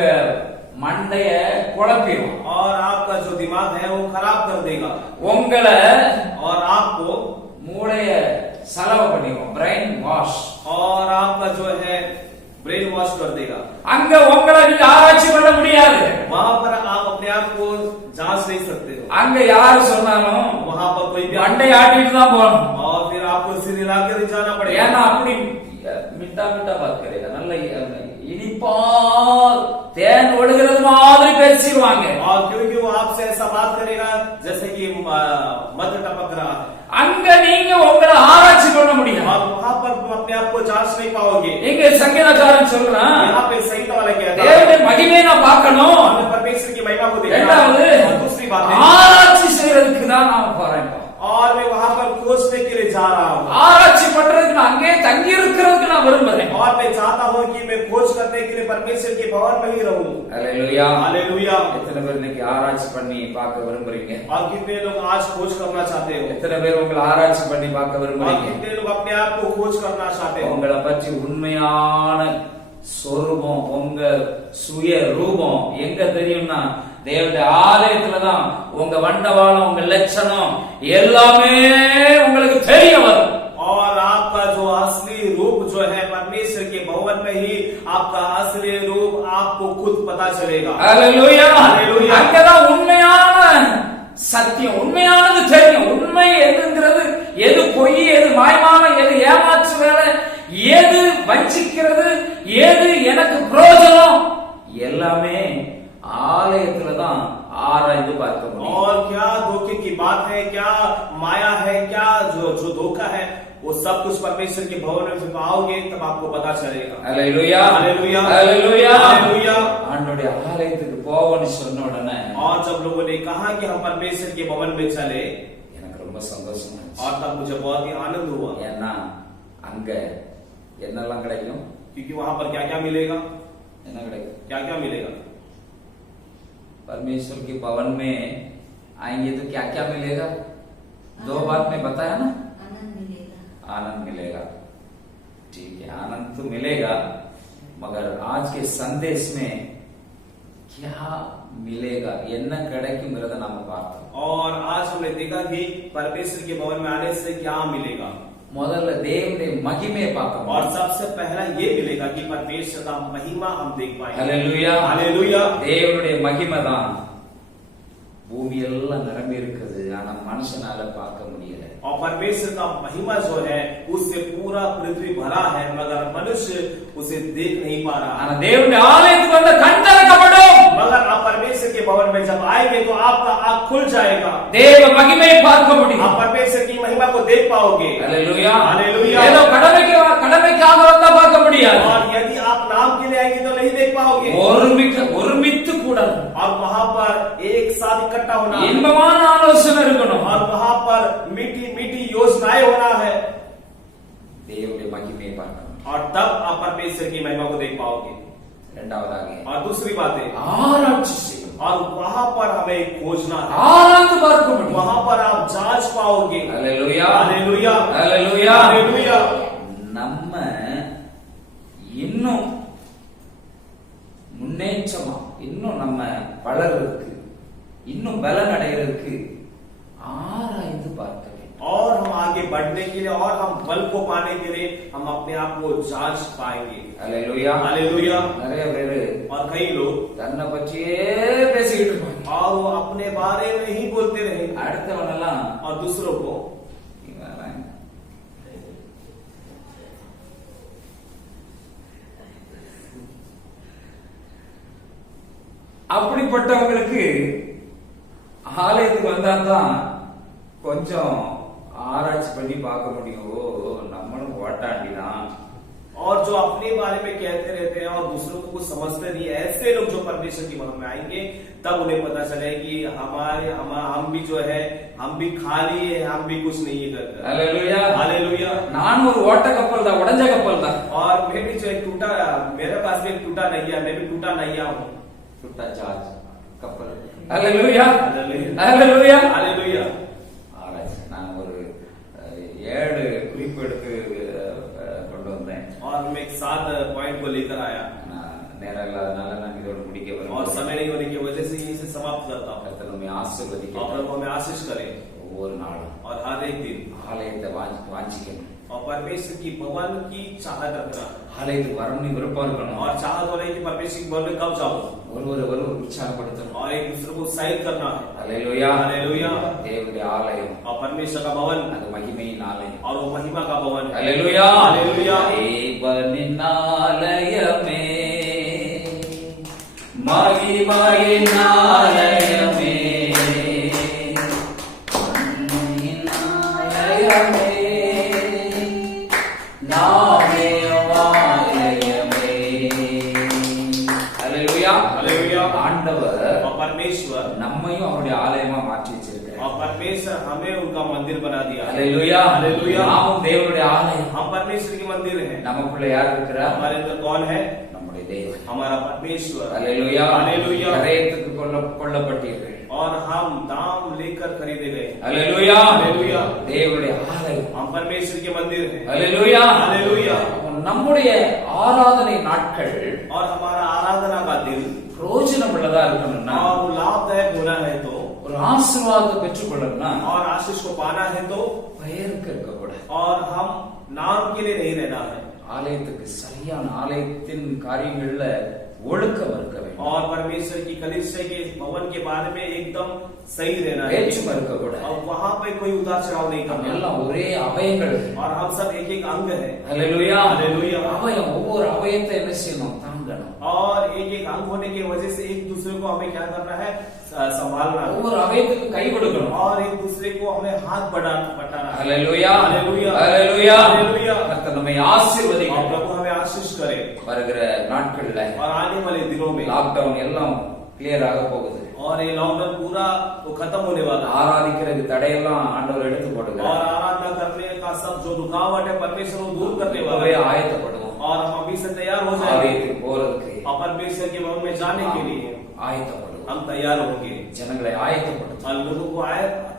மண்டைய குழப்பிடும், और आपका जो दिमाग है वो खराब कर देगा உங்களை और आपको மூளைய சலவை பண்ணிடும், பிரெயின் வாஷ். और आपका जो है ब्रेन वॉश कर देगा। அங்க உங்களை நீங்க ஆராய்ச்சி பண்ண முடியாது. वहां पर आप अपने आप को जांच नहीं सकते हो। அங்க யாரு சொன்னாலும் वहां पर कोई भी மண்டை ஆட்டிட்டு தான் போகணும். और फिर आपको सिर हिला कर जाना पड़ेगा। ஏன்னா அப்படி மிட்டா மிட்டா பாத் கரேगा, நல்ல இனிப்பா தேன் ஒழுகிறது மாதிரி பேசிடுவாங்க. और क्योंकि वो आपसे ऐसा बात करेगा जैसे कि मध टपक रहा है। அங்க நீங்க உங்களை ஆராய்ச்சி பண்ண முடியும். और वहां पर तुम अपने आप को जांच नहीं पाओगे। இங்க சங்கீதக்காரன் சொல்றான், यहाँ पे सही वाला क्या है, தேவனுடைய மகிமையை நான் பார்க்கணும். हमें परमेश्वर की महिमा को देखना இரண்டாவது है। और दूसरी बात है, ஆராய்ச்சி செய்யறதுக்கு தான் நான் போறேன். और मैं वहां पर खोजने के लिए जा रहा हूँ। ஆராய்ச்சி பண்றதுக்கு நான் அங்கே தங்கி இருக்கிறதுக்கு நான் விரும்புறேன். और मैं चाहता हूँ कि मैं खोज करने के लिए परमेश्वर के भवन में ही रहूं। ஹalleluya, हालेलुया। எத்தனை பேர் இன்னைக்கு ஆராய்ச்சி பண்ணி பார்க்க விரும்புறீங்க? और कितने लोग आज खोज करना चाहते हो? எத்தனை பேர் உங்களை ஆராய்ச்சி பண்ணி பார்க்க और விரும்புறீங்க? कितने लोग अपने आप को खोज करना चाहते हो? உங்களை பற்றி உண்மையான சொரூபம், உங்க சுய ரூபம் எங்க தெரியும்னா தேவனுடைய ஆலயத்துலதான் உங்க வண்டவாளம், உங்க லட்சணம் எல்லாமே உங்களுக்கு தெரிய வரும். और आपका जो असली रूप जो है परमेश्वर के भवन में ही आपका असली रूप आपको खुद पता चलेगा। ஹalleluya, हालेलुया। அங்கதான் உண்மையான சத்தியம், உண்மையானது தெரியும். உண்மை எதுங்கிறது, எது பொய், எது மாயமான, எது ஏமாற்று வேலை, எது வஞ்சிக்கிறது, எது எனக்கு பிரயோஜனம், எல்லாமே ஆலயத்துலதான் ஆராய்ந்து பார்க்க முடியும். और क्या धोखे की बात है, क्या माया है, क्या जो धोखा है, वो सब कुछ परमेश्वर के भवन में जब आओगे तब आपको पता चलेगा। ஹalleluya, हालेलुया, ஹalleluya, हालेलुया। ஆண்டவருடைய ஆலயத்துக்கு போவோம்னு சொன்ன உடனே और जब लोगों ने कहा कि हम परमेश्वर के भवन में चले, எனக்கு ரொம்ப சந்தோஷமா இருந்துச்சு. और तब मुझे बहुत ही आनंद हुआ, ஏன்னா அங்க என்னெல்லாம் கிடைக்கும்? क्योंकि वहां पर क्या क्या मिलेगा, என்ன கிடைக்கும்? क्या क्या मिलेगा। परमेश्वर के भवन में आएंगे तो क्या क्या मिलेगा? 2 बात में बताया ना, आनंद मिलेगा। आनंद मिलेगा, ठीक है, आनंद तो मिलेगा, मगर आज के संदेश में क्या मिलेगा, என்ன கிடைக்கும்ங்கறத நாம பார்த்தோம். और आज हमने देखा कि परमेश्वर के भवन में आने से क्या मिलेगा। முதல்ல தேவனுடைய மகிமையை பார்க்கணும். और सबसे पहला ये मिलेगा कि परमेश्वर का महिमा हम देख पाएंगे। ஹalleluya, हालेलुया। தேவனுடைய மகிமை தான் பூமி எல்லாம் நிரம்பி இருக்குது, ஆனா மனுஷனால பார்க்க முடியல. और परमेश्वर का महिमा जो है उससे पूरा पृथ्वी भरा है, मगर मनुष्य उसे देख नहीं पा रहा। ஆனா தேவனுடைய ஆலயத்துக்கு வந்த கண் திறக்கப்படும். मगर आप परमेश्वर के भवन में जब आएंगे तो आपका आंख खुल जाएगा, தேவ மகிமையை பார்க்க முடியும். आप परमेश्वर की महिमा को देख पाओगे। ஹalleluya, हालेलुया। ஏதோ கடமைக்காக வந்தா பார்க்க முடியாது. और यदि आप नाम के लिए आएंगे तो नहीं देख पाओगे। ஒருமித்து கூடாது. और वहां पर एक साथ इकट्ठा होना, இன்பமான ஆலோசனை இருக்கணும். और वहां पर मीठी मीठी योजनाएं होना है, தேவனுடைய மகிமையை பார்க்கணும். और तब आप परमेश्वर की महिमा को देख पाओगे। இரண்டாவதாக और दूसरी बात है, ஆராய்ச்சி செய்யணும். और वहां पर हमें खोजना है, ஆராய்ந்து பார்க்க முடியும். वहां पर आप जांच पाओगे। ஹalleluya, हालेलुया, ஹalleluya. हालेलुया। நம்ம இன்னும் முன்னேற்றமா, இன்னும் நம்ம வளர்றதுக்கு, இன்னும் பலன் அடைகிறதுக்கு ஆராய்ந்து பார்க்க வேண்டும். और हम आगे बढ़ने के लिए और हम बल को पाने के लिए हम अपने आप को जांच पाएंगे। ஹalleluya, हालेलुया। நிறைய பேரு और कई लोग தன்னை பற்றியே பேசிக்கிட்டு இருப்பாங்க. और वो अपने बारे में ही बोलते रहे, அடுத்தவனெல்லாம் और दूसरों को இவன் அப்படிப்பட்டவங்களுக்கு ஆலயத்துக்கு வந்தா தான் கொஞ்சம் ஆராய்ச்சி பண்ணி பார்க்க முடியும், நம்மளும் ஓட்டாண்டிதான். और जो अपने बारे में कहते रहते हैं और दूसरों को कुछ समझते नहीं, ऐसे लोग जो परमेश्वर की महिमा में आएंगे तब उन्हें पता चले कि हम भी जो है, हम भी खाली है, हम भी कुछ नहीं करते। Hallelujah, hallelujah. நான் ஒரு ஓட்ட கப்பல் தான், உடைஞ்ச கப்பல் தான்। और मैं भी जो एक टूटा, मेरे पास भी एक टूटा नैया, मैं भी टूटा नैया हूँ, टूटा जहाज कப்பல்। Hallelujah, hallelujah, hallelujah. ஆராய்ச்சி நான் ஒரு 7 குறிப்பு எடுத்து கொண்டு வந்தேன்। और मैं 7 पॉइंट को लेकर आया। நேரம் இல்லாதனால நான் இதோட முடிக்க வரேன்। और समय नहीं होने की वजह से यहीं से समाप्त करता हूँ। கர்த்தர் நம்மை ஆசீர்வதிக்க, और प्रभु हमें आशीष करे ஒவ்வொரு நாளும், और हर एक दिन ஆலயத்தை வாஞ்சிக்கணும், और परमेश्वर की भवन की चाहत रखना, ஆலயத்துக்கு வரணும்னு விருப்பம் இருக்கணும், और चाहत हो रही कि परमेश्वर की भवन में कब जाऊं, ஒருவர் உற்சாகப்படுத்தணும், और एक दूसरे को उत्साहित करना है। Hallelujah, hallelujah. தேவனுடைய ஆலயம், और परमेश्वर का भवन, அது மகிமையின் ஆலயம், और वो महिमा का भवन है। Hallelujah, hallelujah. தேவனின் ஆலயமே, மகிமையின் ஆலயமே, மகிமையின் ஆலயமே, நாமே ஆலயமே। Hallelujah, hallelujah. ஆண்டவர் और परमेश्वर நம்மையும் அவருடைய ஆலயமா மாற்றி வச்சிருக்கிறார்। और परमेश्वर हमें उनका मंदिर बना दिया। Hallelujah, hallelujah. நாமும் தேவனுடைய ஆலயம்। हम परमेश्वर की मंदिर हैं। நமக்குள்ள யார் இருக்கிறார்? हमारे अंदर कौन है? நம்முடைய தேவன், हमारा परमेश्वर। Hallelujah, hallelujah. கரையத்துக்கு கொல்லப்பட்டீர்கள், और हम दाम लेकर खरीदे गए। Hallelujah, hallelujah. தேவனுடைய ஆலயம், हम परमेश्वर के मंदिर हैं। Hallelujah, hallelujah. நம்முடைய ஆராதனை நாட்கள் और हमारा आराधना का दिन பிரயோஜனம் உள்ளதா இருக்கணும்னா, और लाभदायक होना है तो, ஒரு ஆசீர்வாதத்தை பெற்றுக்கொள்ளணும்னா, और आशीष को पाना है तो, பெயருக்கு இருக்கக்கூடாது, और हम नाम के लिए नहीं रहना है, ஆலயத்துக்கு சரியான ஆலயத்தின் காரியங்கள்ல ஒழுக்கம் இருக்க வேண்டும், और परमेश्वर की कलीसिया के भवन के बारे में एकदम सही रहना है, பேச்சும் இருக்கக்கூடாது, और वहाँ पे कोई उतार चढ़ाव नहीं நம்ம करना, எல்லாம் ஒரே அவயங்கள், और हम सब एक एक अंग है। Hallelujah, hallelujah. அவயம் ஒவ்வொரு அவயத்தை என்ன செய்யணும்? தாங்கணும், और एक एक अंग होने की वजह से एक दूसरे को हमें क्या करना है? संभालना है, ஒவ்வொரு அவயத்துக்கு கை கொடுக்கணும், और एक दूसरे को हमें हाथ बटाना है। Hallelujah, hallelujah, hallelujah, hallelujah. கர்த்தர் நம்மை और ஆசீர்வதிக்கட்டும்। प्रभु हमें आशीष करे। வருகிற நாட்கள்ல और आने वाले दिनों में லாக்டவுன் எல்லாம் கிளியர் ஆக போகுது, और ये लॉकडाउन पूरा वो खत्म होने वाला है, ஆராதிக்கிறது தடையெல்லாம் ஆண்டவர் எடுத்து और போடுகிறார்। आराधना करने का सब जो रुकावट है परमेश्वर वो दूर करने वाला இப்பவே है, ஆயத்தப்படுவோம், और हम अभी से तैयार हो जाएंगे ஆலயத்துக்கு போறதுக்கு और परमेश्वर के भवन में जाने के लिए ஆயத்தப்படுவோம், हम तैयार होंगे, ஜனங்களை ஆயத்தப்படுத்தும், और लोगों को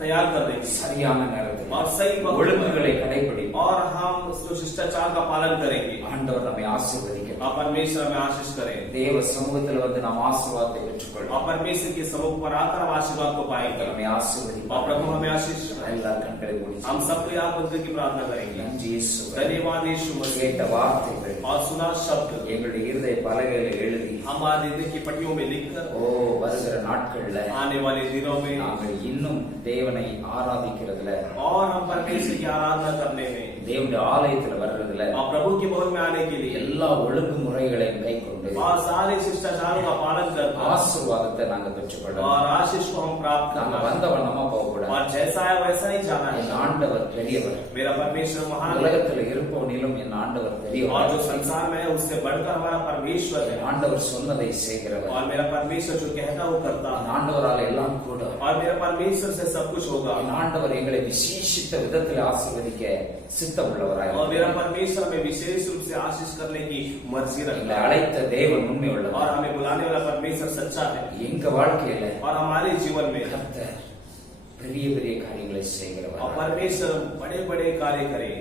तैयार कर देंगे சரியான நேரத்தில் और सही वक्त ஒழுங்குகளை கடைபிடிப்போம், और हम जो शिष्टाचार का पालन करेंगे, ஆண்டவர் நம்மை ஆசீர்வதிக்கட்டும்। और परमेश्वर हमें आशीष करे, தேவ சமூகத்துல வந்து நாம் ஆசீர்வாதத்தை பெற்றுக்கொள்வோம், और परमेश्वर के समूह पर आकर हम आशीर्वाद को पाएंगे, நம்மை ஆசீர்வதிப்பார்। और प्रभु हमें आशीष करे। எல்லா கண்களை மூடி हम सबको याद बंदे की प्रार्थना करेंगे। நன்றி இயேசுவே, धन्यवाद यीशु मसीह। கேட்ட வார்த்தைகள் और सुना शब्द எங்களுடைய இருதய பலகையில எழுதி, हमारे हृदय की पट्टियों में लिखकर ஓ வருகிற நாட்கள்ல आने वाले दिनों में நாங்கள் இன்னும் தேவனை ஆராதிக்கிறதுல, और हम परमेश्वर की आराधना करने में தேவனுடைய ஆலயத்துல வர்றதுல और प्रभु के भवन में आने के लिए எல்லா ஒழுங்குமுறைகளையும் கை கொண்டு और सारे शिष्टाचारों का पालन करना ஆசீர்வாதத்தை நாங்க பெற்றுக்கொள்ளணும்। और आशीष को हम प्राप्त நாங்க करना, வந்த வண்ணமா போகக்கூடாது। और जैसा है वैसा ही जाना है। என் ஆண்டவர் பெரியவர், मेरा परमेश्वर महान है, உலகத்துல இருப்பவனிலும் என் ஆண்டவர் और जो பெரியவர், संसार में है उससे बढ़कर हमारा परमेश्वर है, என் ஆண்டவர் சொன்னதை செய்கிறவர், और मेरा परमेश्वर जो कहता वो करता என் है, ஆண்டவரால் எல்லாம் கூட, और मेरा परमेश्वर से सब कुछ होगा, என் ஆண்டவர் எங்களை விசேஷித்த விதத்தில் ஆசீர்வதிக்க சித்தம் உள்ளவராய், और मेरा परमेश्वर हमें विशेष रूप से आशीष करने की मर्जी எங்களை रखता है, அழைத்த தேவன் உண்மை और உள்ளவர்। हमें बुलाने वाला परमेश्वर सच्चा है, எங்க வாழ்க்கையில और हमारे जीवन में கர்த்தர் பெரிய பெரிய காரியங்களை और செய்கிறவர், परमेश्वर बड़े बड़े कार्य करे,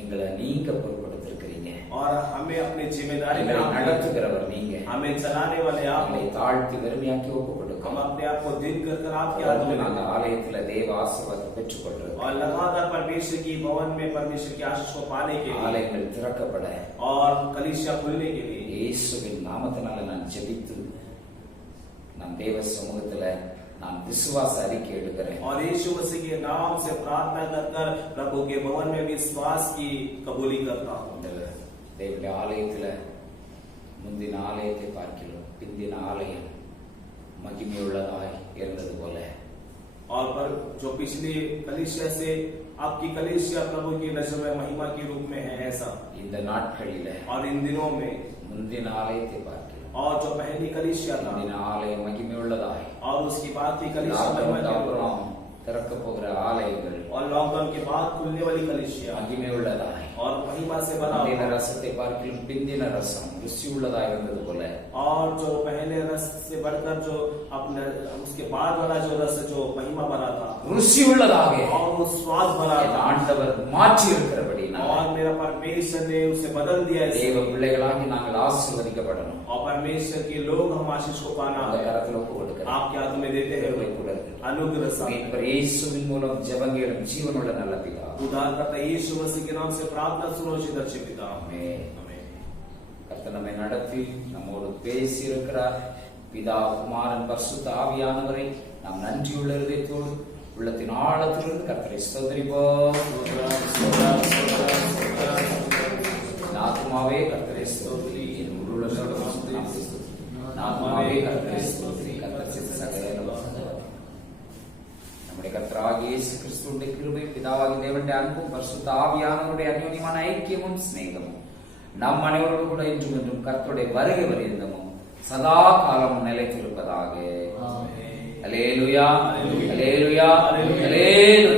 எங்களை நீங்க பொறுப்படுத்திருக்கிறீங்க, और हमें अपनी जिम्मेदारी में எங்களை आप हैं। நடத்துகிறவர் நீங்க, हमें चलाने वाले आप எங்களை हैं। தாழ்த்தி வெறுமையாக்கி ஒப்பு हम கொடுக்கணும்। अपने आप को दिन कर आपके हाथों में நாங்க देते हैं। ஆலயத்துல தேவ ஆசீர்வாதத்தை பெற்றுக்கொள்றோம், और लगातार परमेश्वर की भवन में परमेश्वर की आशीष को पाने के लिए ஆலயங்கள் திறக்கப்பட और कलीसिया खुलने के लिए இயேசுவின் நாமத்தினால நான் ஜெபித்து நான் தேவ சமூகத்துல நான் விசுவாச அறிக்கை எடுக்கிறேன்। और यीशु मसीह के नाम से प्रार्थना कर प्रभु के भवन में विश्वास की कबूली करता हूँ। இந்த தேவனுடைய ஆலயத்துல முந்தின ஆலயத்தை பார்க்கிறோம், பிந்தின ஆலயம் மகிமையுள்ளதாய் இருந்தது போல, और पर जो पिछले कलीसिया से आपकी कलीसिया प्रभु की नजर में महिमा के रूप में है ऐसा। இந்த நாட்களிலே और इन दिनों में முந்தின ஆலயத்தை பார்க்கிறோம். और जो पहली कलीसिया था முந்தின ஆலயம் மகிமையுள்ளதாய் और उसकी बात थी कलीसिया महिमा லாக்டவுனுக்கு के रूप அப்புறம் में। திறக்க போகிற ஆலயங்கள் और लॉकडाउन के बाद खुलने वाली कलीसिया மகிமையுள்ளதாய் और महिमा से बना முந்தின हुआ। ரசத்தை பார்க்கிலும் பிந்தின ரசம் ருசி உள்ளதாய் இருந்தது போல और जो पहले रस से बढ़कर जो अपने उसके बाद वाला जो रस जो महिमा बना था ருசி உள்ளதாக और वो स्वाद भरा என் था ஆண்டவர் மாற்றி இருக்கிறபடினால் और मेरा परमेश्वर ने उसे बदल दिया தேவ इसे। பிள்ளைகளாகி நாங்கள் ஆசீர்வதிக்கப்படணும். और परमेश्वर के लोग हम आशीष को पाना அந்த है। கரத்தில் ஒப்பு கொடுக்கிறேன். आपके हाथ में देते हैं கிருபை கூட இருக்கட்டும். अनुग्रह साथ। மீட்பர் இயேசுவின் மூலம் ஜெபங்களும் ஜீவனுள்ள நல்ல பிதா. उद्धारकर्ता यीशु मसीह के नाम से प्रार्थना सुनो अच्छे पिता। ஆமென். आमीन। கர்த்தர் நம்மை நடத்தி நம்மோடு பேசி இருக்கிறார். பிதா குமாரன் பரிசுத்த ஆவியானவரை நாம் நன்றியுள்ள இதயத்தோடு உள்ளத்தின் ஆழத்திலிருந்து கர்த்தரை ஸ்தோத்திரிப்போம். ஆத்துமாவே கர்த்தரை ஸ்தோத்திரி, என் முழு உள்ளத்தோடு நாமத்தை ஸ்தோத்திரி. ஆத்துமாவே கர்த்தரை ஸ்தோத்திரி, கர்த்தர் செய்த சகல உபகாரங்களும். நம்முடைய கர்த்தராகிய இயேசு கிறிஸ்துவின் கிருபை, பிதாவாகிய தேவனுடைய அன்பும் பரிசுத்த ஆவியானவருடைய அந்யோன்யமான ஐக்கியமும் சிநேகமும் நம் அனைவரோடு கூட இன்றும் என்றும் கர்த்தருடைய வருகை வரைந்தமும் சதா காலமும் நிலைத்திருப்பதாக. அல்லேலூயா, அல்லேலூயா, அல்லேலூயா.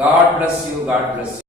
God bless you, God bless you.